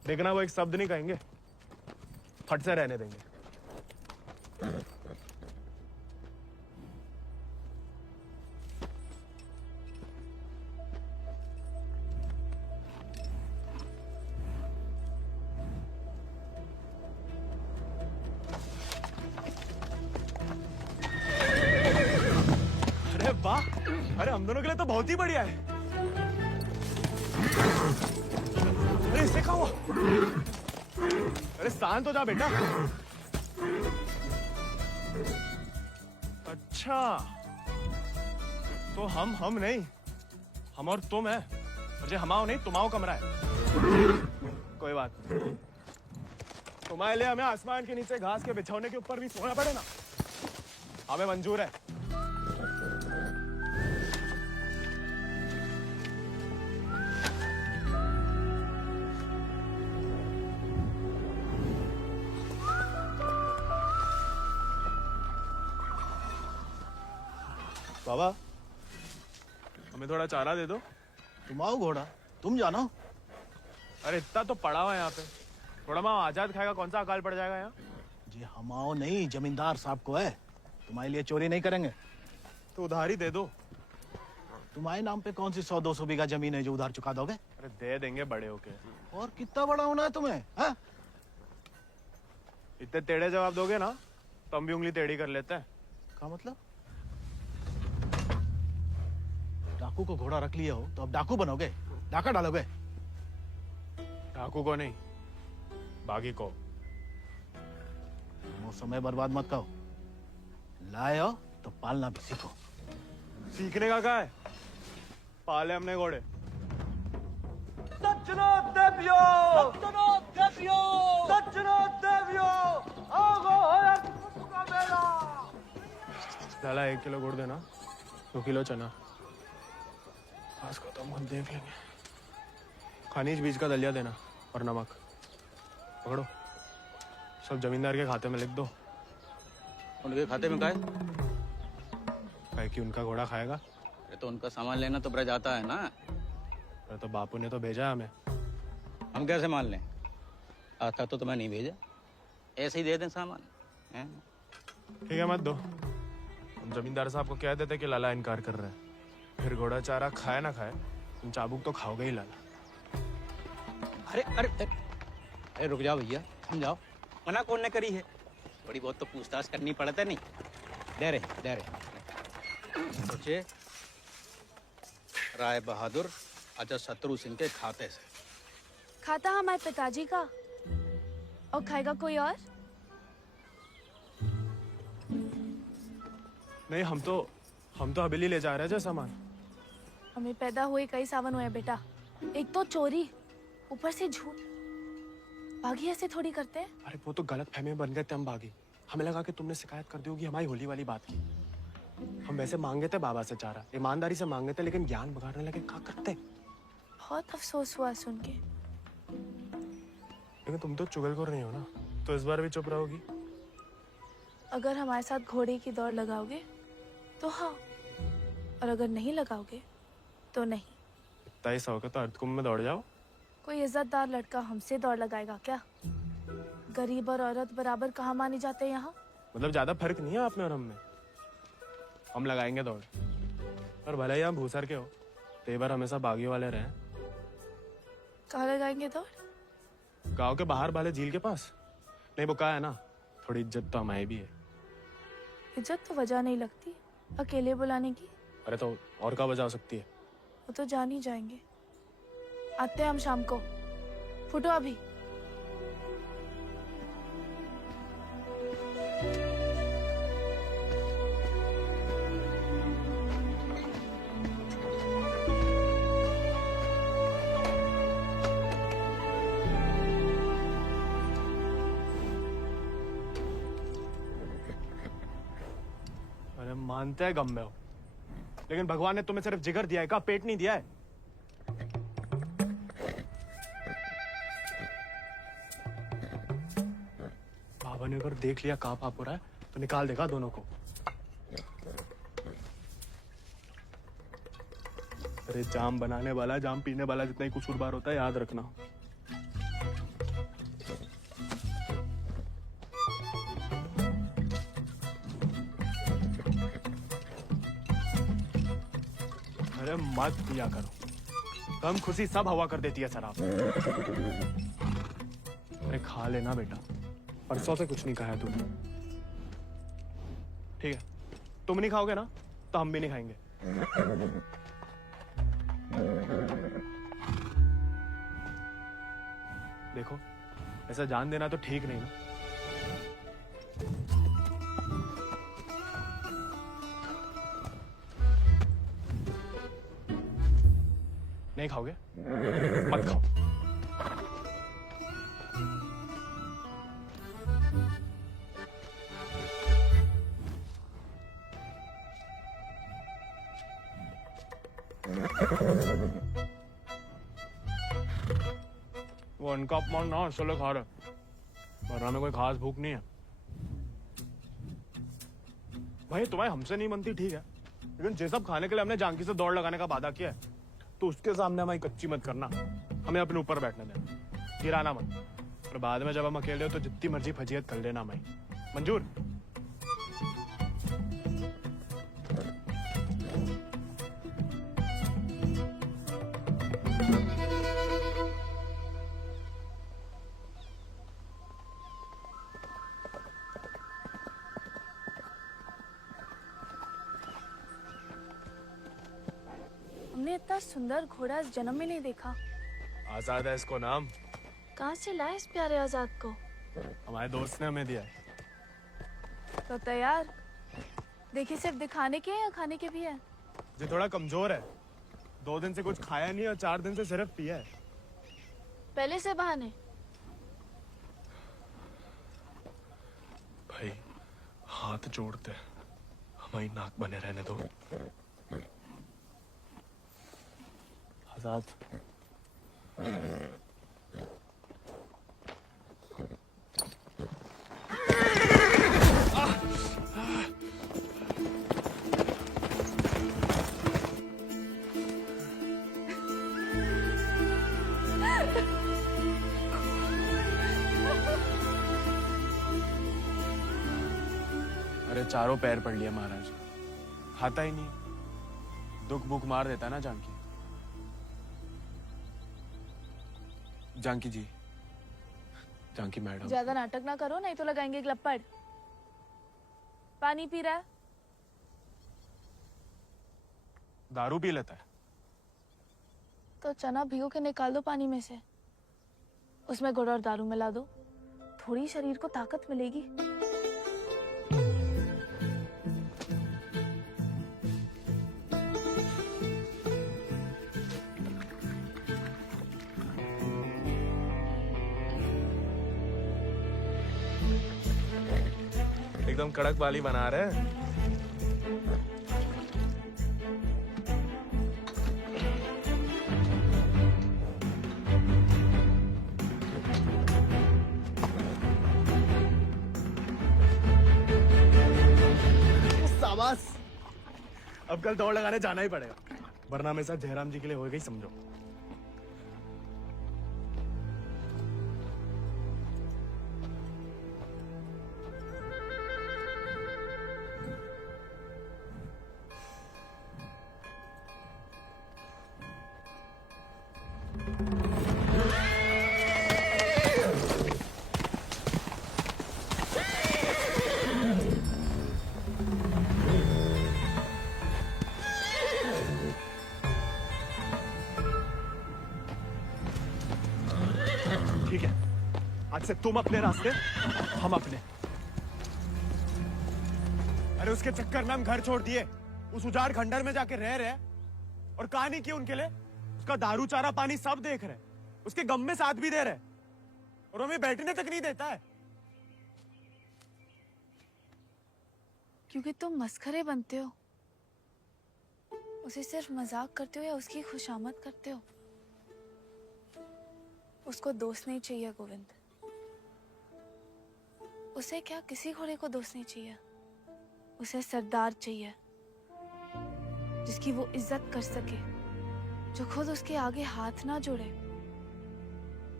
देखना वो एक शब्द नहीं कहेंगे, फट से रहने देंगे। अरे वाह, अरे हम दोनों के लिए तो बहुत ही बढ़िया है। अरे इससे क्या हुआ? अरे शांत हो जा बेटा। अच्छा, तो हम नहीं, हम और तुम है। मुझे हमाओ नहीं, तुम्हाओ कमरा है। कोई बात नहीं, तुम्हारे लिए हमें आसमान के नीचे घास के बिछौने के ऊपर भी सोना पड़े ना, हमें मंजूर है। बाबा हमें थोड़ा चारा दे दो। तुम आओ घोड़ा, तुम जानो। अरे इतना तो पड़ा हुआ है यहाँ पे, थोड़ा माँ आजाद खाएगा, कौन सा अकाल पड़ जाएगा यहाँ। जी हम आओ नहीं, जमींदार साहब को है, तुम्हारे लिए चोरी नहीं करेंगे। तो उधार ही दे दो। तुम्हारे नाम पे कौन सी 100-200 बीघा जमीन है जो उधार चुका दोगे? अरे दे देंगे बड़े होके। और कितना बड़ा होना है तुम्हें? हाँ? इतने टेढ़े जवाब दोगे ना तो हम भी उंगली टेढ़ी कर लेते हैं। क्या मतलब? डाकू को घोड़ा रख लिया हो तो अब डाकू बनोगे, डाका डालोगे? डाकू को नहीं, बागी को। वो समय बर्बाद मत करो, लाए हो तो पालना भी सीखो। सीखने का क्या है, पाले हमने घोड़े। डाला 1 किलो गुड़ देना, 2 किलो चना। आज को तो हम देख लेंगे। खनिज बीज का दलिया देना और नमक। पकड़ो, सब जमींदार के खाते में लिख दो। उनके खाते में काय? काय कि उनका घोड़ा खाएगा। अरे तो उनका सामान लेना तो ब्रज आता है ना। अरे तो बापू ने तो भेजा है हमें। हम कैसे मान लें? आता तो तुम्हें नहीं भेजा, ऐसे ही दे दें सामान। ठीक है मत दो, हम जमींदार साहब को कह देते कि लाला इनकार कर रहा है। फिर घोड़ा चारा खाए ना खाए, तुम चाबुक तो खाओगे ही लाला। अरे अरे अरे रुक जाओ भैया, समझाओ। मना कौन ने करी है? थोड़ी बहुत तो पूछताछ करनी पड़ता नहीं। दे रहे सोचे राय बहादुर अजय शत्रु सिंह के खाते से। खाता हमारे पिताजी का, और खाएगा कोई और? नहीं, हम तो हवेली ले जा रहे हैं सामान। हमें पैदा हुए कई सावन हुए बेटा, एक तो चोरी, ऊपर से झूठ। बागी ऐसे थोड़ी करते हैं। अरे वो तो गलत फहमी में बन गए थे हम बागी। हमें लगा कि तुमने शिकायत कर दी होगी हमारी होली वाली बात की। हम वैसे मांगे थे बाबा से चारा, ईमानदारी से मांगे थे, लेकिन ज्ञान बगाड़ने लगे। क्या करते? बहुत अफसोस हुआ सुन के। लेकिन तुम तो चुगलखोर नहीं हो ना, तो इस बार भी चुप रहोगी? अगर हमारे साथ घोड़े की दौड़ लगाओगे तो हाँ, और अगर नहीं लगाओगे तो नहीं। इतना ही शौक है तो अर्धकुंभ में दौड़ जाओ। कोई इज्जतदार लड़का हमसे दौड़ लगाएगा क्या? गरीब और औरत बराबर कहाँ माने जाते हैं यहाँ? मतलब ज्यादा फर्क नहीं है आप में और हम में। हम लगाएंगे दौड़, और भले ही आप भूसर के हो, तो बार हमेशा बागी वाले रहे। कहाँ लगाएंगे दौड़? गांव के बाहर वाले झील के पास। नहीं वो कहा है ना, थोड़ी इज्जत तो हमारी भी है। इज्जत तो वजह नहीं लगती अकेले बुलाने की। अरे तो और क्या वजह हो सकती है? वो तो जान ही जाएंगे। आते हैं हम शाम को, फुटो अभी। अरे मानते हैं गम में हो, लेकिन भगवान ने तुम्हें सिर्फ जिगर दिया है, का पेट नहीं दिया है। बाबा ने अगर देख लिया कहाँ पाप हो रहा है तो निकाल देगा दोनों को। अरे जाम बनाने वाला, जाम पीने वाला जितना ही कसूरवार होता है, याद रखना। अरे मत पिया करो, कम खुशी सब हवा कर देती है शराब। अरे खा लेना बेटा, परसों से कुछ नहीं खाया तूने। ठीक है, तुम नहीं खाओगे ना तो हम भी नहीं खाएंगे। देखो, ऐसा जान देना तो ठीक नहीं ना। नहीं खाओगे? मत खाओ। वो उनका अपमान ना चलो खा रहे, वरना में कोई खास भूख नहीं है। भाई तुम्हारी हमसे नहीं बनती ठीक है, लेकिन ये सब खाने के लिए हमने जानकी से दौड़ लगाने का वादा किया है, तो उसके सामने हमारी कच्ची मत करना, हमें अपने ऊपर बैठने देना, गिराना मत। और बाद में जब हम अकेले हो तो जितनी मर्जी फजीयत कर लेना हमारी। मंजूर? हमने इतना सुंदर घोड़ा इस जन्म में नहीं देखा। आजाद है इसको नाम। कहाँ से लाए इस प्यारे आजाद को? हमारे दोस्त ने हमें दिया है। तो तैयार? देखिए सिर्फ दिखाने के हैं या खाने के भी है? ये थोड़ा कमजोर है, 2 दिन से कुछ खाया नहीं और 4 दिन से सिर्फ पिया है। पहले से बहाने। भाई हाथ जोड़ते, हमारी नाक बने रहने दो। आजाद, अरे चारों पैर पड़ लिया महाराज, खाता ही नहीं, दुख भूख मार देता है ना जानकी। जानकी जी, जानकी मैडम। ज्यादा नाटक ना करो नहीं तो लगाएंगे ग्लप्पड़। पानी पी रहा है? दारू पी लेता है। तो चना भिगो के निकाल दो पानी में से, उसमें गुड़ और दारू मिला दो, थोड़ी शरीर को ताकत मिलेगी। एकदम कड़क वाली बना रहे हैं। शाबाश। अब कल दौड़ लगाने जाना ही पड़ेगा, वरना मेरे साथ जयराम जी के लिए हो गई समझो। ठीक है, आज से तुम अपने रास्ते, हम अपने। अरे उसके चक्कर में हम घर छोड़ दिए, उस उजाड़ खंडर में जाके रह रहे, और कहानी की उनके लिए उसका दारू चारा पानी सब देख रहे, उसके गम में साथ भी दे रहे, और हमें बैठने तक नहीं देता है। क्योंकि तुम मस्खरे बनते हो, उसे सिर्फ मजाक करते हो या उसकी खुशामद करते हो। उसको दोस्त नहीं चाहिए गोविंद, उसे क्या किसी घोड़े को दोस्त नहीं चाहिए, उसे सरदार चाहिए जिसकी वो इज्जत कर सके, जो खुद उसके आगे हाथ ना जोड़े।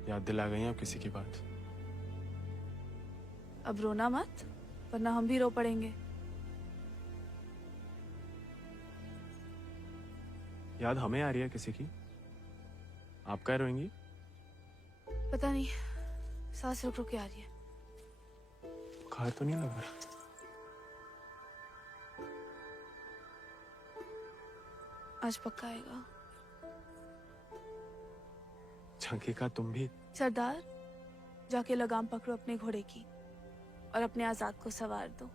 याद दिला गई अब किसी की बात। अब रोना मत, वरना हम भी रो पड़ेंगे। याद हमें आ रही है किसी की? आप क्या रोएंगी? पता नहीं, सांस रुक रुक के आ रही है। बुखार तो नहीं लग रहा? आज पक्का आएगा। झांकी का तुम भी? सरदार, जाके लगाम पकड़ो अपने घोड़े की और अपने आजाद को सवार दो।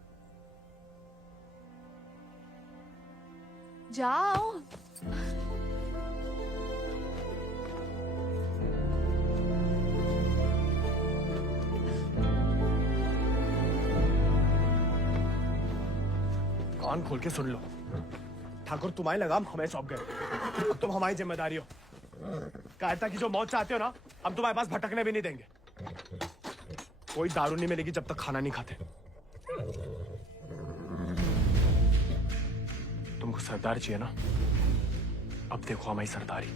जाओ। कान खोल के सुन लो, ठाकुर तुम्हारी लगाम हमें सौंप गए, अब तुम हमारी जिम्मेदारी हो। कायरता की जो मौत चाहते हो ना, हम तुम्हारे पास भटकने भी नहीं देंगे। कोई दारू नहीं मिलेगी जब तक खाना नहीं खाते। तुम तुमको सरदार चाहिए ना? अब देखो हमारी सरदारी।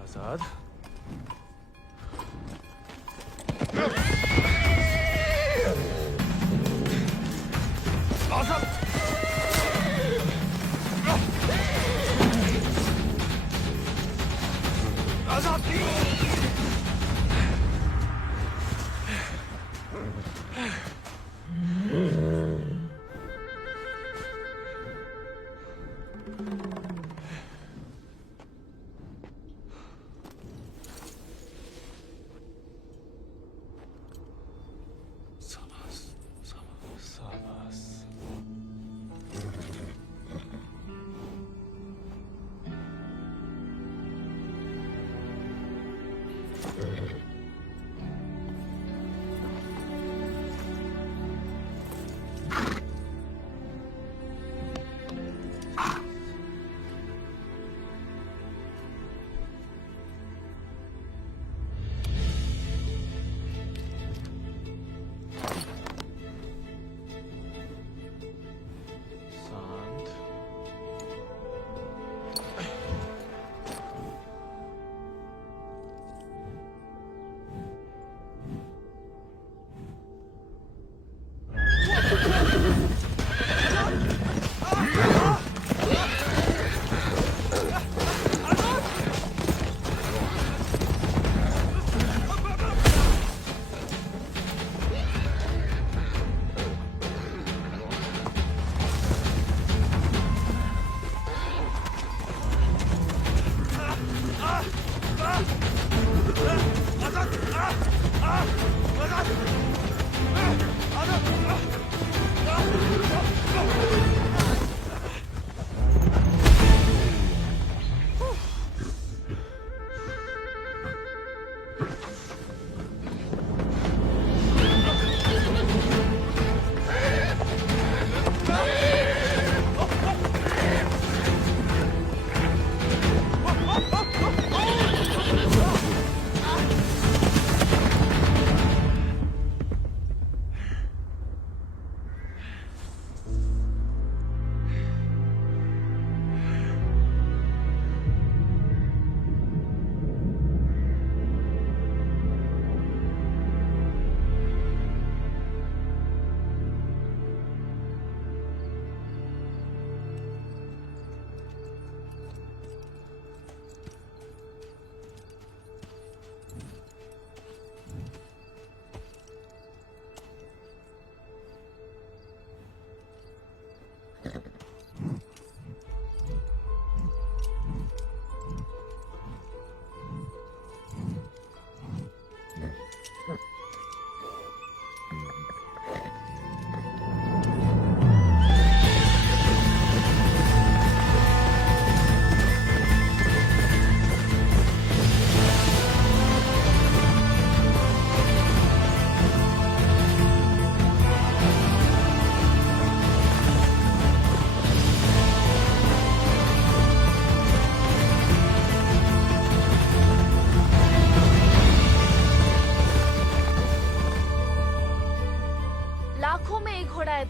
आजाद,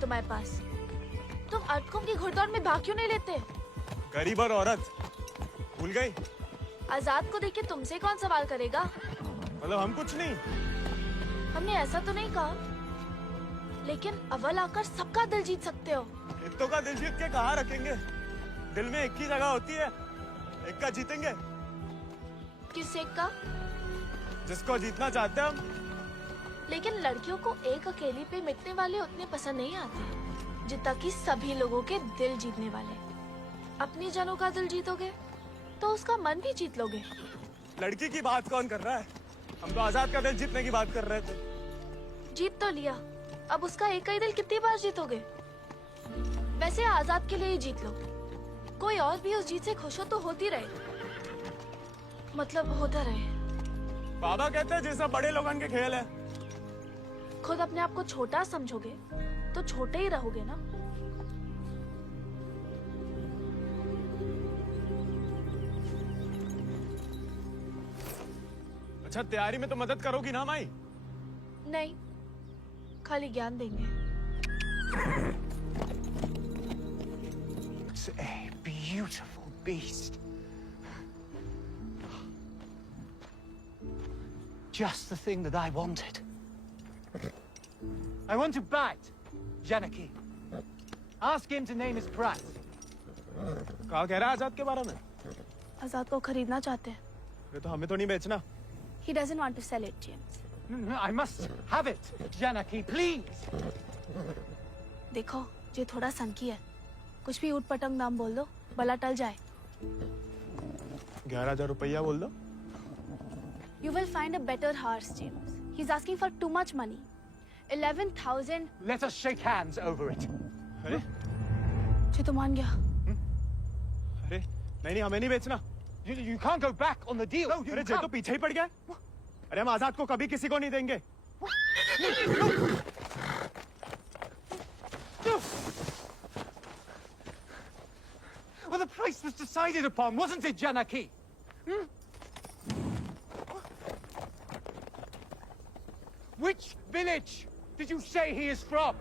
तुम्हारे पास, तुम अटकुम की घुड़दौड़ में भाग क्यों नहीं लेते? गरीब और औरत भूल गई? आजाद को देख के तुमसे कौन सवाल करेगा? मतलब हम कुछ नहीं? हमने ऐसा तो नहीं कहा, लेकिन अव्वल आकर सबका दिल जीत सकते हो। इत्तों का दिल जीत के कहाँ रखेंगे? दिल में एक ही जगह होती है, एक का जीतेंगे। किस एक का? जिसको जीतना चाहते हम। लेकिन लड़कियों को एक अकेली पे मिटने वाले उतने पसंद नहीं आते जितना कि सभी लोगों के दिल जीतने वाले। अपनी जनों का दिल जीतोगे तो उसका मन भी जीत लोगे। लड़की की बात कौन कर रहा है? हम तो आजाद का दिल जीतने की बात कर रहे थे। जीत तो लिया, अब उसका एक ही दिल कितनी बार जीतोगे? वैसे आजाद के लिए ही जीत लो, कोई और भी उस जीत से खुश हो तो होती रहे, मतलब होता रहे। बाबा कहते हैं जैसा बड़े लोगों के खेल है। खुद अपने आप को छोटा समझोगे तो छोटे ही रहोगे ना। अच्छा, तैयारी में तो मदद करोगी ना माई? नहीं, खाली ज्ञान देंगे। It's a beautiful beast. Just the thing that I wanted. I want to bite Janaki. Ask him to name his price. कहा कह रहा है आजाद के बारे में? आजाद को खरीदना चाहते हैं। ये तो हमें तो नहीं बेचना। He doesn't want to sell it, James. No, I must have it, Janaki, please. देखो, ये थोड़ा सनकी है, कुछ भी ऊट-पटंग नाम बोल दो, भला टल जाए। 11,000 रुपया बोल दो। You will find a better horse, James. He's asking for too much money. 11,000. Let us shake hands over it. अरे? ये तो मान गया। अरे, नहीं, हमें नहीं बेचना। You can't go back on the deal. अरे, जे तो पीछे ही पड़ गया। अरे, हम आजाद को कभी किसी को नहीं देंगे। Well, the price was decided upon, wasn't it, Janaki? Which village did you say he is from?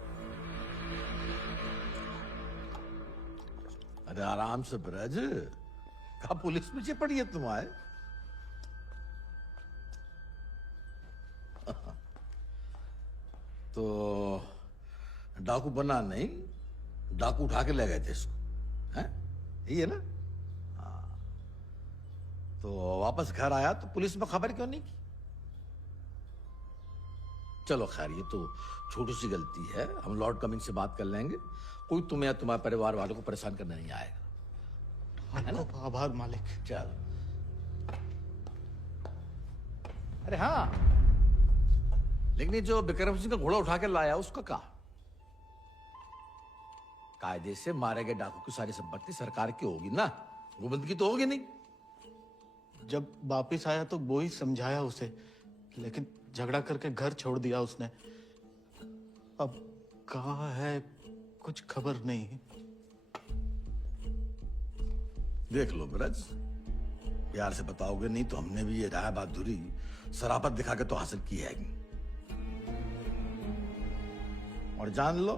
अरे आराम से ब्रज, कहा पुलिस पीछे पड़ी है तुम्हारे? तो डाकू बना नहीं, डाकू उठा के ले गए थे इसको, हैं? यही है ना? हाँ। तो वापस घर आया तो पुलिस में खबर क्यों नहीं की? चलो खैर, ये तो छोटी सी गलती है, हम लॉर्ड कमिंग से बात कर लेंगे, कोई तुम्हें या तुम्हारे परिवार वालों को परेशान करने नहीं आएगा। आपको आभार मालिक। चल। अरे हाँ, लेकिन ये जो बिक्रम सिंह का घोड़ा उठा के लाया उसका कहा? कायदे से मारे गए डाकू की सारी संपत्ति सरकार की होगी ना, गोविंद की तो होगी नहीं। जब वापिस आया तो वो ही समझाया उसे, लेकिन झगड़ा करके घर छोड़ दिया उसने। अब कहाँ है कुछ खबर नहीं। देख लो ब्रज, प्यार से बताओगे नहीं तो हमने भी ये राय बहादुरी सरापत दिखा के तो हासिल की है, और जान लो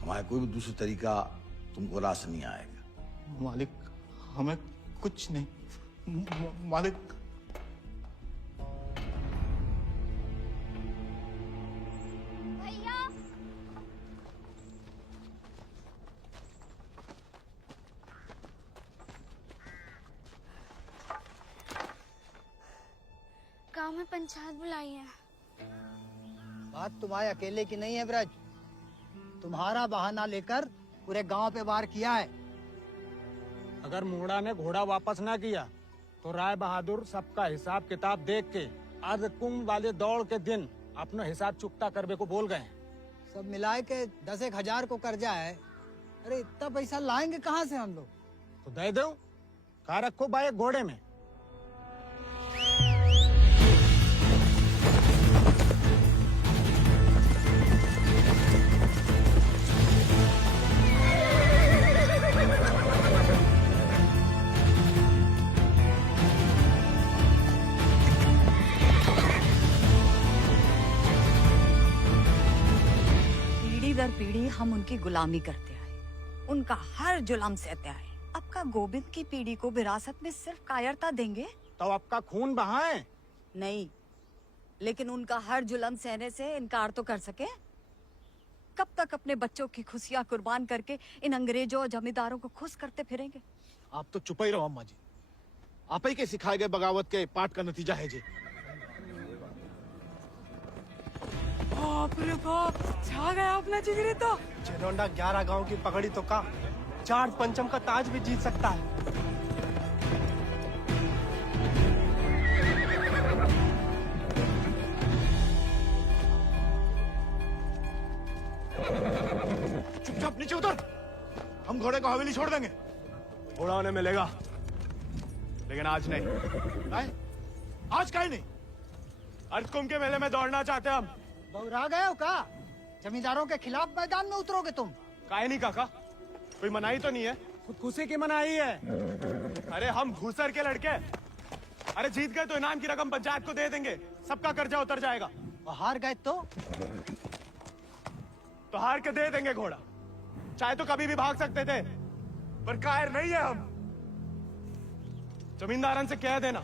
हमारा कोई भी दूसरी तरीका तुमको रास नहीं आएगा। मालिक, हमें कुछ नहीं। मालिक, गांव में पंचायत बुलाई है। बात तुम्हारे अकेले की नहीं है ब्रज, तुम्हारा बहाना लेकर पूरे गांव पे वार किया है। अगर मुंगड़ा ने घोड़ा वापस ना किया तो राय बहादुर सबका हिसाब किताब देख के अर्ध कुंभ वाले दौड़ के दिन अपना हिसाब चुकता करने को बोल गए। सब मिलाए के 10,000 को कर्जा है। अरे इतना पैसा लाएंगे कहाँ से हम लोग? तो दे दो, कहा रखो भाई घोड़े में। दर पीढ़ी हम उनकी गुलामी करते आए, उनका हर जुल्म सहते आए। अब का गोविंद की पीढ़ी को विरासत में सिर्फ कायरता देंगे तो आपका खून बहाए? नहीं, लेकिन उनका हर जुल्म सहने से इनकार तो कर सके। कब तक अपने बच्चों की खुशियां कुर्बान करके इन अंग्रेजों और जमींदारों को खुश करते फिरेंगे? आप तो चुप ही रहो अम्मा जी, आप ही के सिखाए गए बगावत के पाठ का नतीजा है जी। बाप रे बाप, छा गया अपना जिगरी तो। चिरौंडा 11 गांव की पगड़ी तो का 4 पंचम का ताज भी जीत सकता है। चुपचाप नीचे उतर। हम घोड़े को हवेली छोड़ देंगे। घोड़ा उन्हें मिलेगा, लेकिन आज नहीं। आज काहे नहीं? अर्धकुंभ के मेले में दौड़ना चाहते हैं हम। बहुरा गए हो का? जमींदारों के खिलाफ मैदान में उतरोगे तुम? काहे नहीं काका, कोई मनाही तो नहीं है? खुदकुशी की मनाही है। अरे हम घूसर के लड़के, अरे जीत गए तो इनाम की रकम पंचायत को दे देंगे, सबका कर्जा उतर जाएगा। और हार गए तो हार के दे देंगे घोड़ा। चाहे तो कभी भी भाग सकते थे, पर कायर नहीं है हम। जमींदारन से कह देना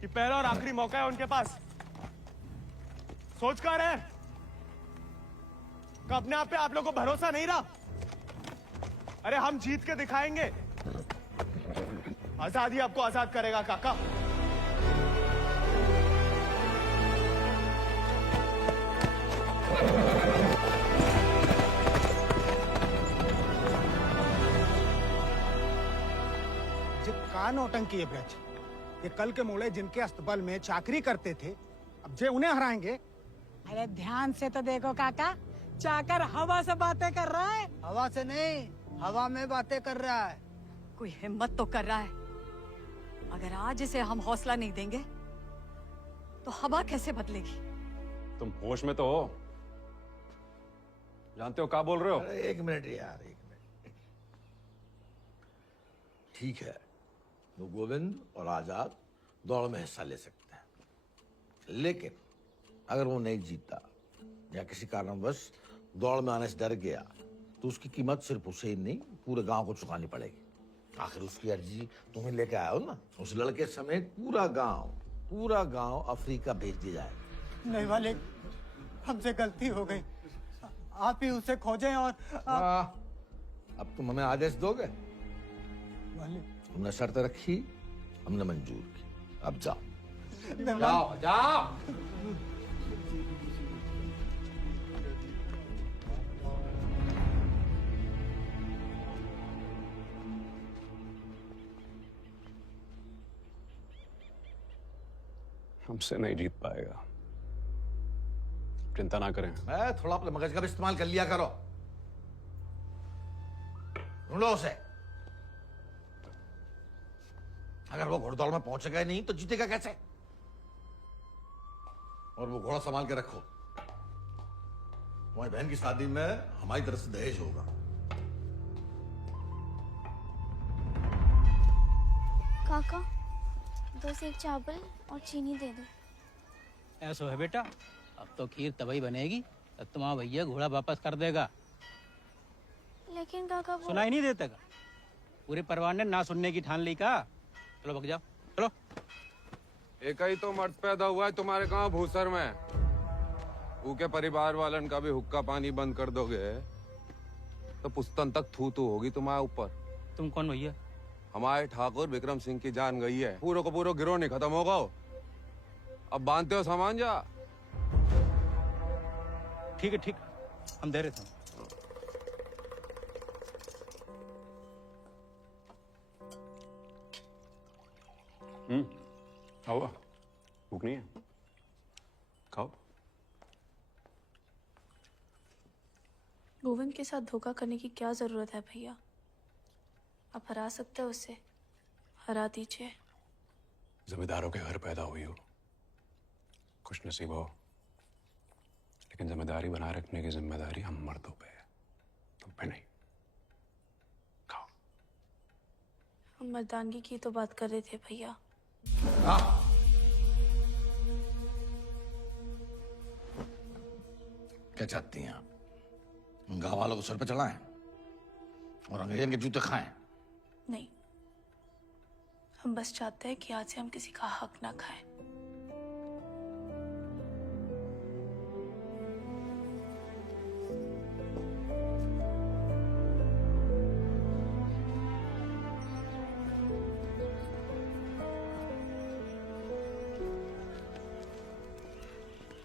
कि पहला और आखिरी मौका है उनके पास। सोच कर है कि अपने आप पे आप लोगों को भरोसा नहीं रहा। अरे हम जीत के दिखाएंगे। आजादी आपको आजाद करेगा काका। जो का नौटंकी है ब्रज, ये कल के मोड़े जिनके अस्तबल में चाकरी करते थे, अब जे उन्हें हराएंगे। अरे ध्यान से तो देखो काका, चाकर हवा से बातें कर रहा है। हवा से नहीं, हवा में बातें कर रहा है। कोई हिम्मत तो कर रहा है। अगर आज इसे हम हौसला नहीं देंगे तो हवा कैसे बदलेगी? तुम होश में तो हो? जानते हो क्या बोल रहे हो? अरे एक मिनट यार, एक मिनट। ठीक है, वो गोविंद और आजाद दौड़ में हिस्सा ले सकते हैं, लेकिन अगर वो नहीं जीता या किसी कारणवश दौड़ में आने से डर गया तो उसकी कीमत सिर्फ उसे ही नहीं, पूरे गांव को चुकानी पड़ेगी। आखिर उसकी अर्जी तुम्हें लेके आए हो ना। उस लड़के समेत पूरा गांव अफ्रीका भेज दिया जाए। नहीं वाले, हमसे गलती हो गई। आप ही उसे खोजें और अब तुम हमें आदेश दोगे? वाले, हमने शर्त रखी, हमने मंजूर की। अब जाओ नहीं, जाओ जाओ। हमसे नहीं जीत पाएगा, चिंता ना करें। मैं थोड़ा अपने मगज का भी इस्तेमाल कर लिया करो। ढूंढो उसे। अगर वो घोड़दौड़ में पहुंचेगा ही नहीं तो जीतेगा कैसे? और वो घोड़ा संभाल के रखो। तुम्हारी बहन की शादी में हमारी तरफ से दहेज होगा। काका 2 सेक चावल और चीनी दे दो। ऐसा है बेटा, अब तो खीर तभी बनेगी तब तुम्हारा भैया घोड़ा वापस कर देगा। लेकिन काका वो... सुनाई नहीं देता का? पूरे परिवार ने ना सुनने की ठान ली का। चलो भग जाओ, चलो। एक ही तो मर्द पैदा हुआ है तुम्हारे गांव भूसर में। ऊके परिवार वालन का भी हुक्का पानी बंद कर दोगे तो पुस्तन तक थू थू होगी तुम्हारे ऊपर। तुम कौन भैया? हमारे ठाकुर विक्रम सिंह की जान गई है। पूरे को पूरा गिरोह नहीं खत्म होगा। अब बांधते हो सामान जा। ठीक है, ठीक, हम दे रहे थे। खाओ, भूख नहीं है? खाओ। गोविंद के साथ धोखा करने की क्या जरूरत है भैया? आप हरा सकते हो उसे, हरा दीजिए। जमींदारों के घर पैदा हुई हो, खुश नसीब हो, लेकिन जिम्मेदारी बनाए रखने की जिम्मेदारी हम मर्दों पे है, तुम पे नहीं। खाओ। हम मर्दानगी की तो बात कर रहे थे भैया। क्या चाहती हैं आप? गांव वालों को सर पे चढ़ाएं और अंग्रेजों के जूते खाएं? नहीं, हम बस चाहते हैं कि आज से हम किसी का हक ना खाएं।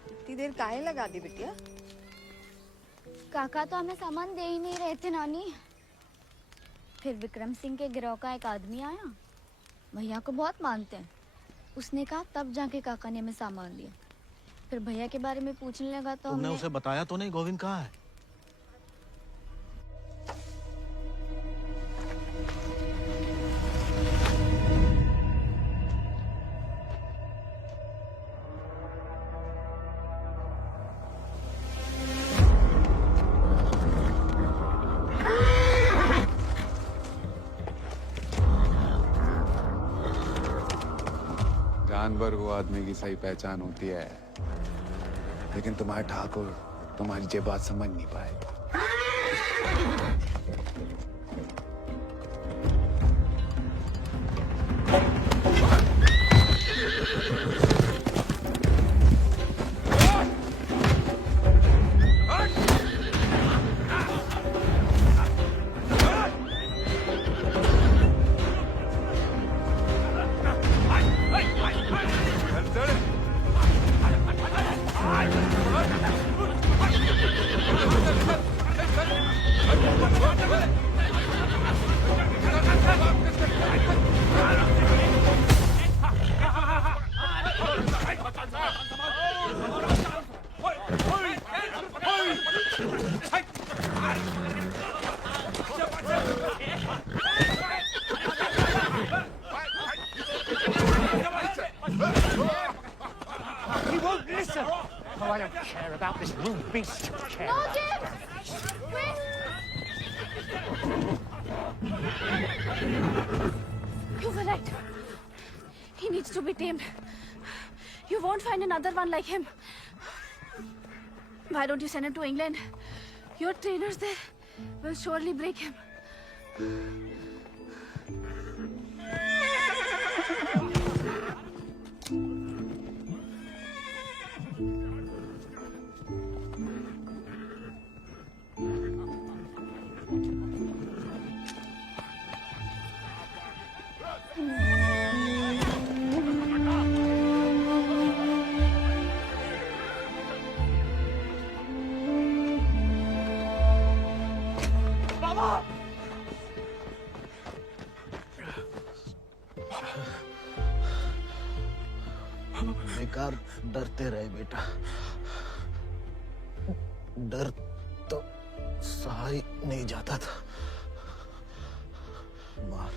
इतनी देर काहे लगा दी बिटिया? काका तो हमें सामान दे ही नहीं रहे थे नानी। फिर विक्रम सिंह के गिरोह का एक आदमी आया, भैया को बहुत मानते हैं। उसने कहा तब जाके काका ने हमें सामान दिया। फिर भैया के बारे में पूछने लगा तो तुमने हमने... उसे बताया तो नहीं गोविंद कहाँ है? जानवर वो आदमी की सही पहचान होती है, लेकिन तुम्हारे ठाकुर तुम्हारी ये बात समझ नहीं पाएगा। He won't listen. Oh, I don't care about this rude beast. Care No, about James! Wait! You were right. He needs to be tamed. You won't find another one like him. Why don't you send him to England? Your trainers there will surely break him. बेकार डरते रहे बेटा, डर तो सहा ही नहीं जाता था। मार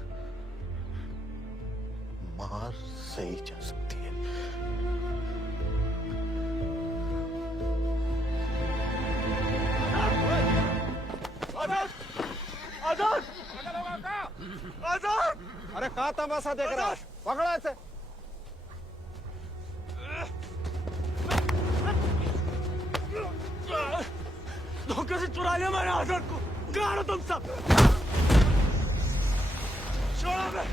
मार सही जा सकती है। आजाद! आजाद! आजाद! अरे कहाँ तमाशा देख रहा है? पकड़ो ऐसे। धोखे से चुरा लिया मैंने आजाद को। कहाँ हो तुम सब? छोड़ो मैं।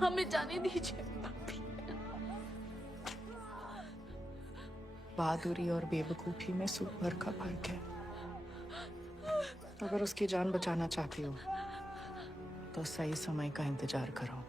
हमें जाने दीजिए। बहादुरी और बेवकूफी में सूप भर का फर्क है। अगर उसकी जान बचाना चाहती हो तो सही समय का इंतजार करो।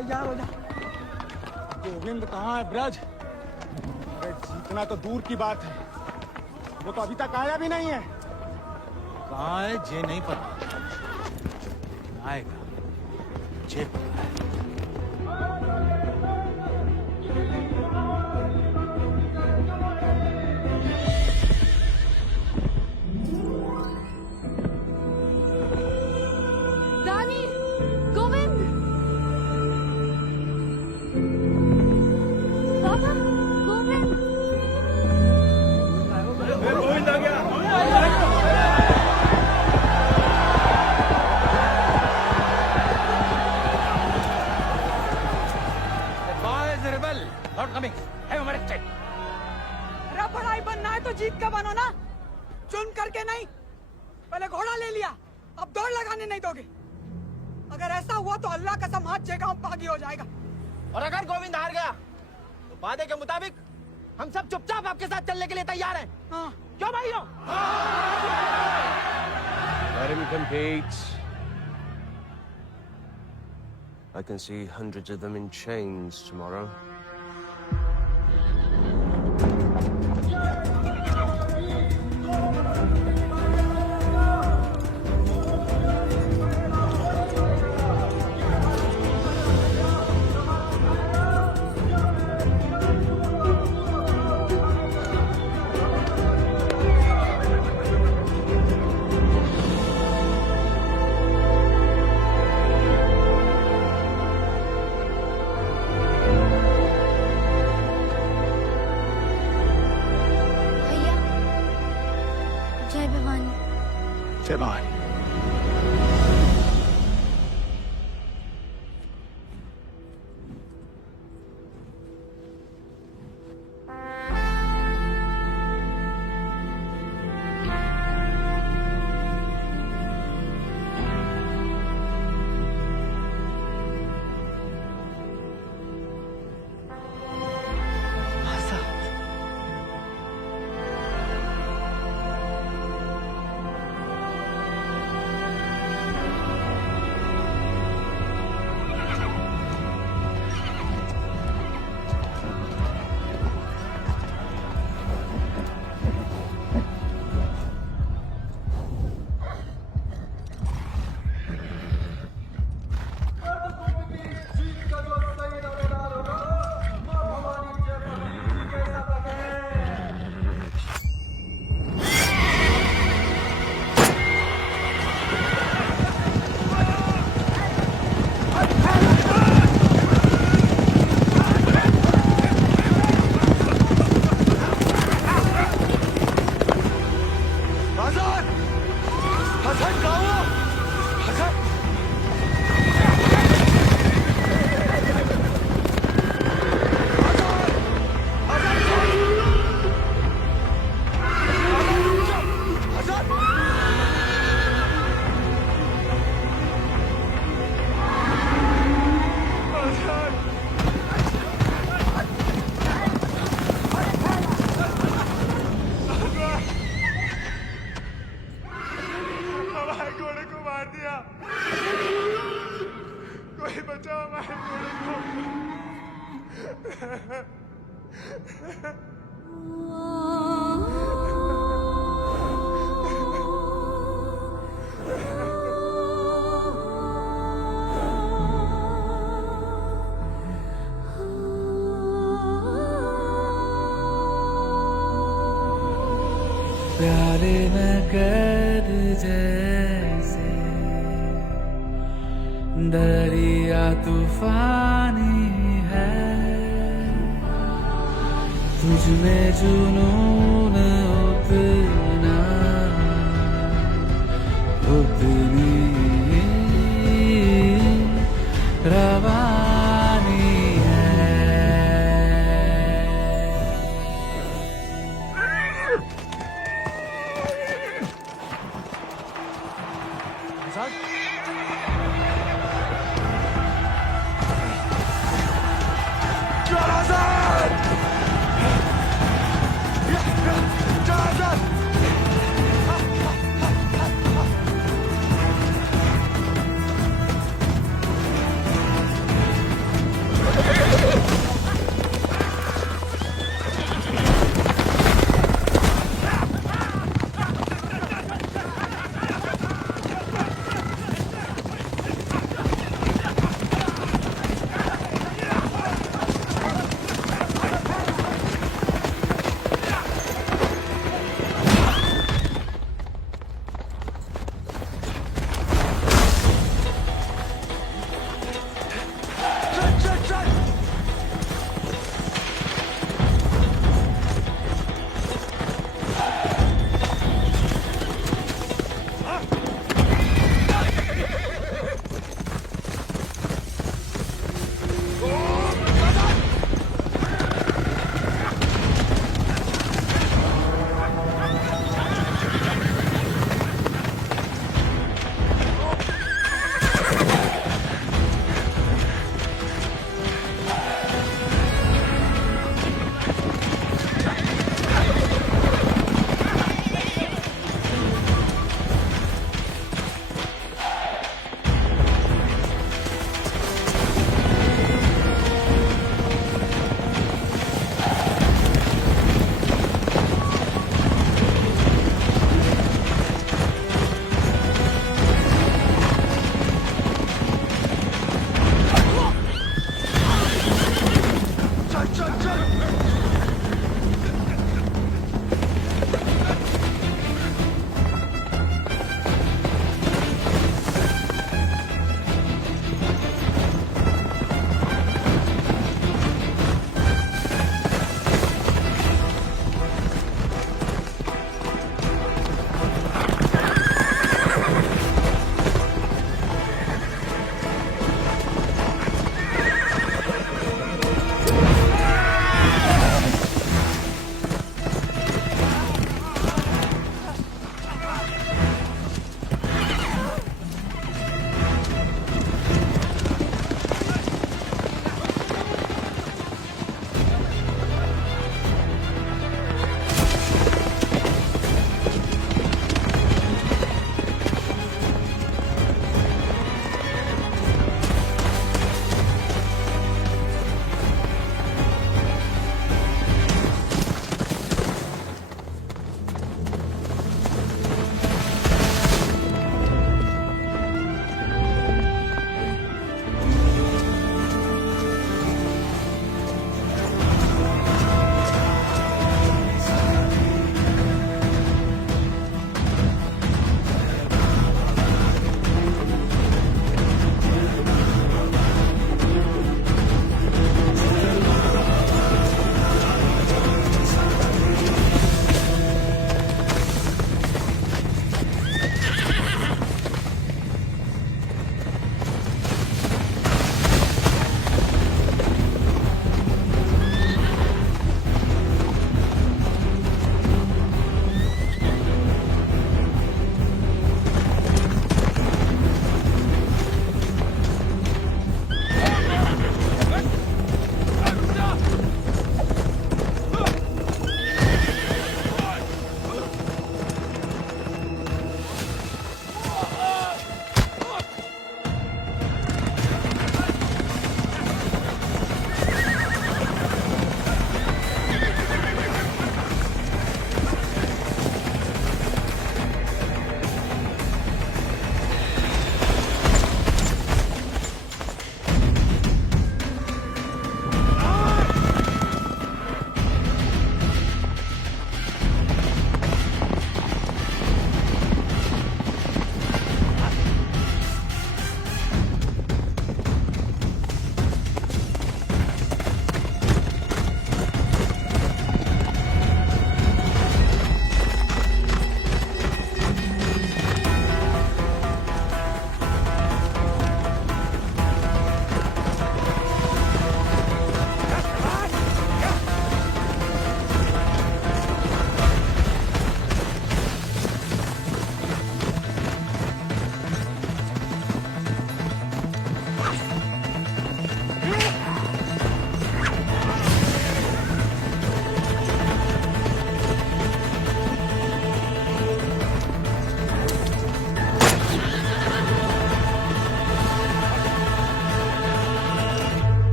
तैयार हो जा। गोविंद कहाँ है ब्रज? अरे जीतना तो दूर की बात है, वो तो अभी तक आया भी नहीं है। कहाँ है ये नहीं पता, आएगा ये पता है। रानी, गोविंद, बाबा, गोविंद। गोविंद आ गया। Not coming. Have him arrested. अरे बड़ाई बनना है तो जीत का बनो ना, चुन करके नहीं। पहले घोड़ा ले लिया, अब दौड़ लगाने नहीं दोगे। अगर ऐसा हुआ तो अल्लाह कसम हाथ जे गांव पागी हो जाएगा। और अगर गोविंद हार गया तो वादे के मुताबिक हम सब चुपचाप आपके साथ चलने के लिए तैयार हैं। हाँ। क्यों भाइयों? Let him compete. I can see hundreds of them in chains tomorrow. जय भवानी। जय भवानी। प्यारे में कैद जैसे दरिया तूफानी है, तुझ में जुनून उतना उतनी रवानी Jonathan!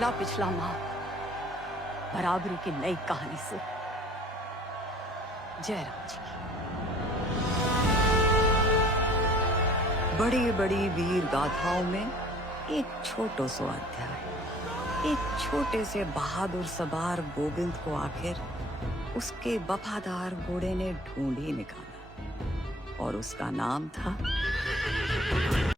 ला पिछला माह बराबरी की नई कहानी से। जय राम जी। बड़ी बड़ी वीर गाथाओं में एक छोटो सो अध्याय। एक छोटे से बहादुर सवार गोविंद को आखिर उसके वफादार घोड़े ने ढूंढ ही निकाला और उसका नाम था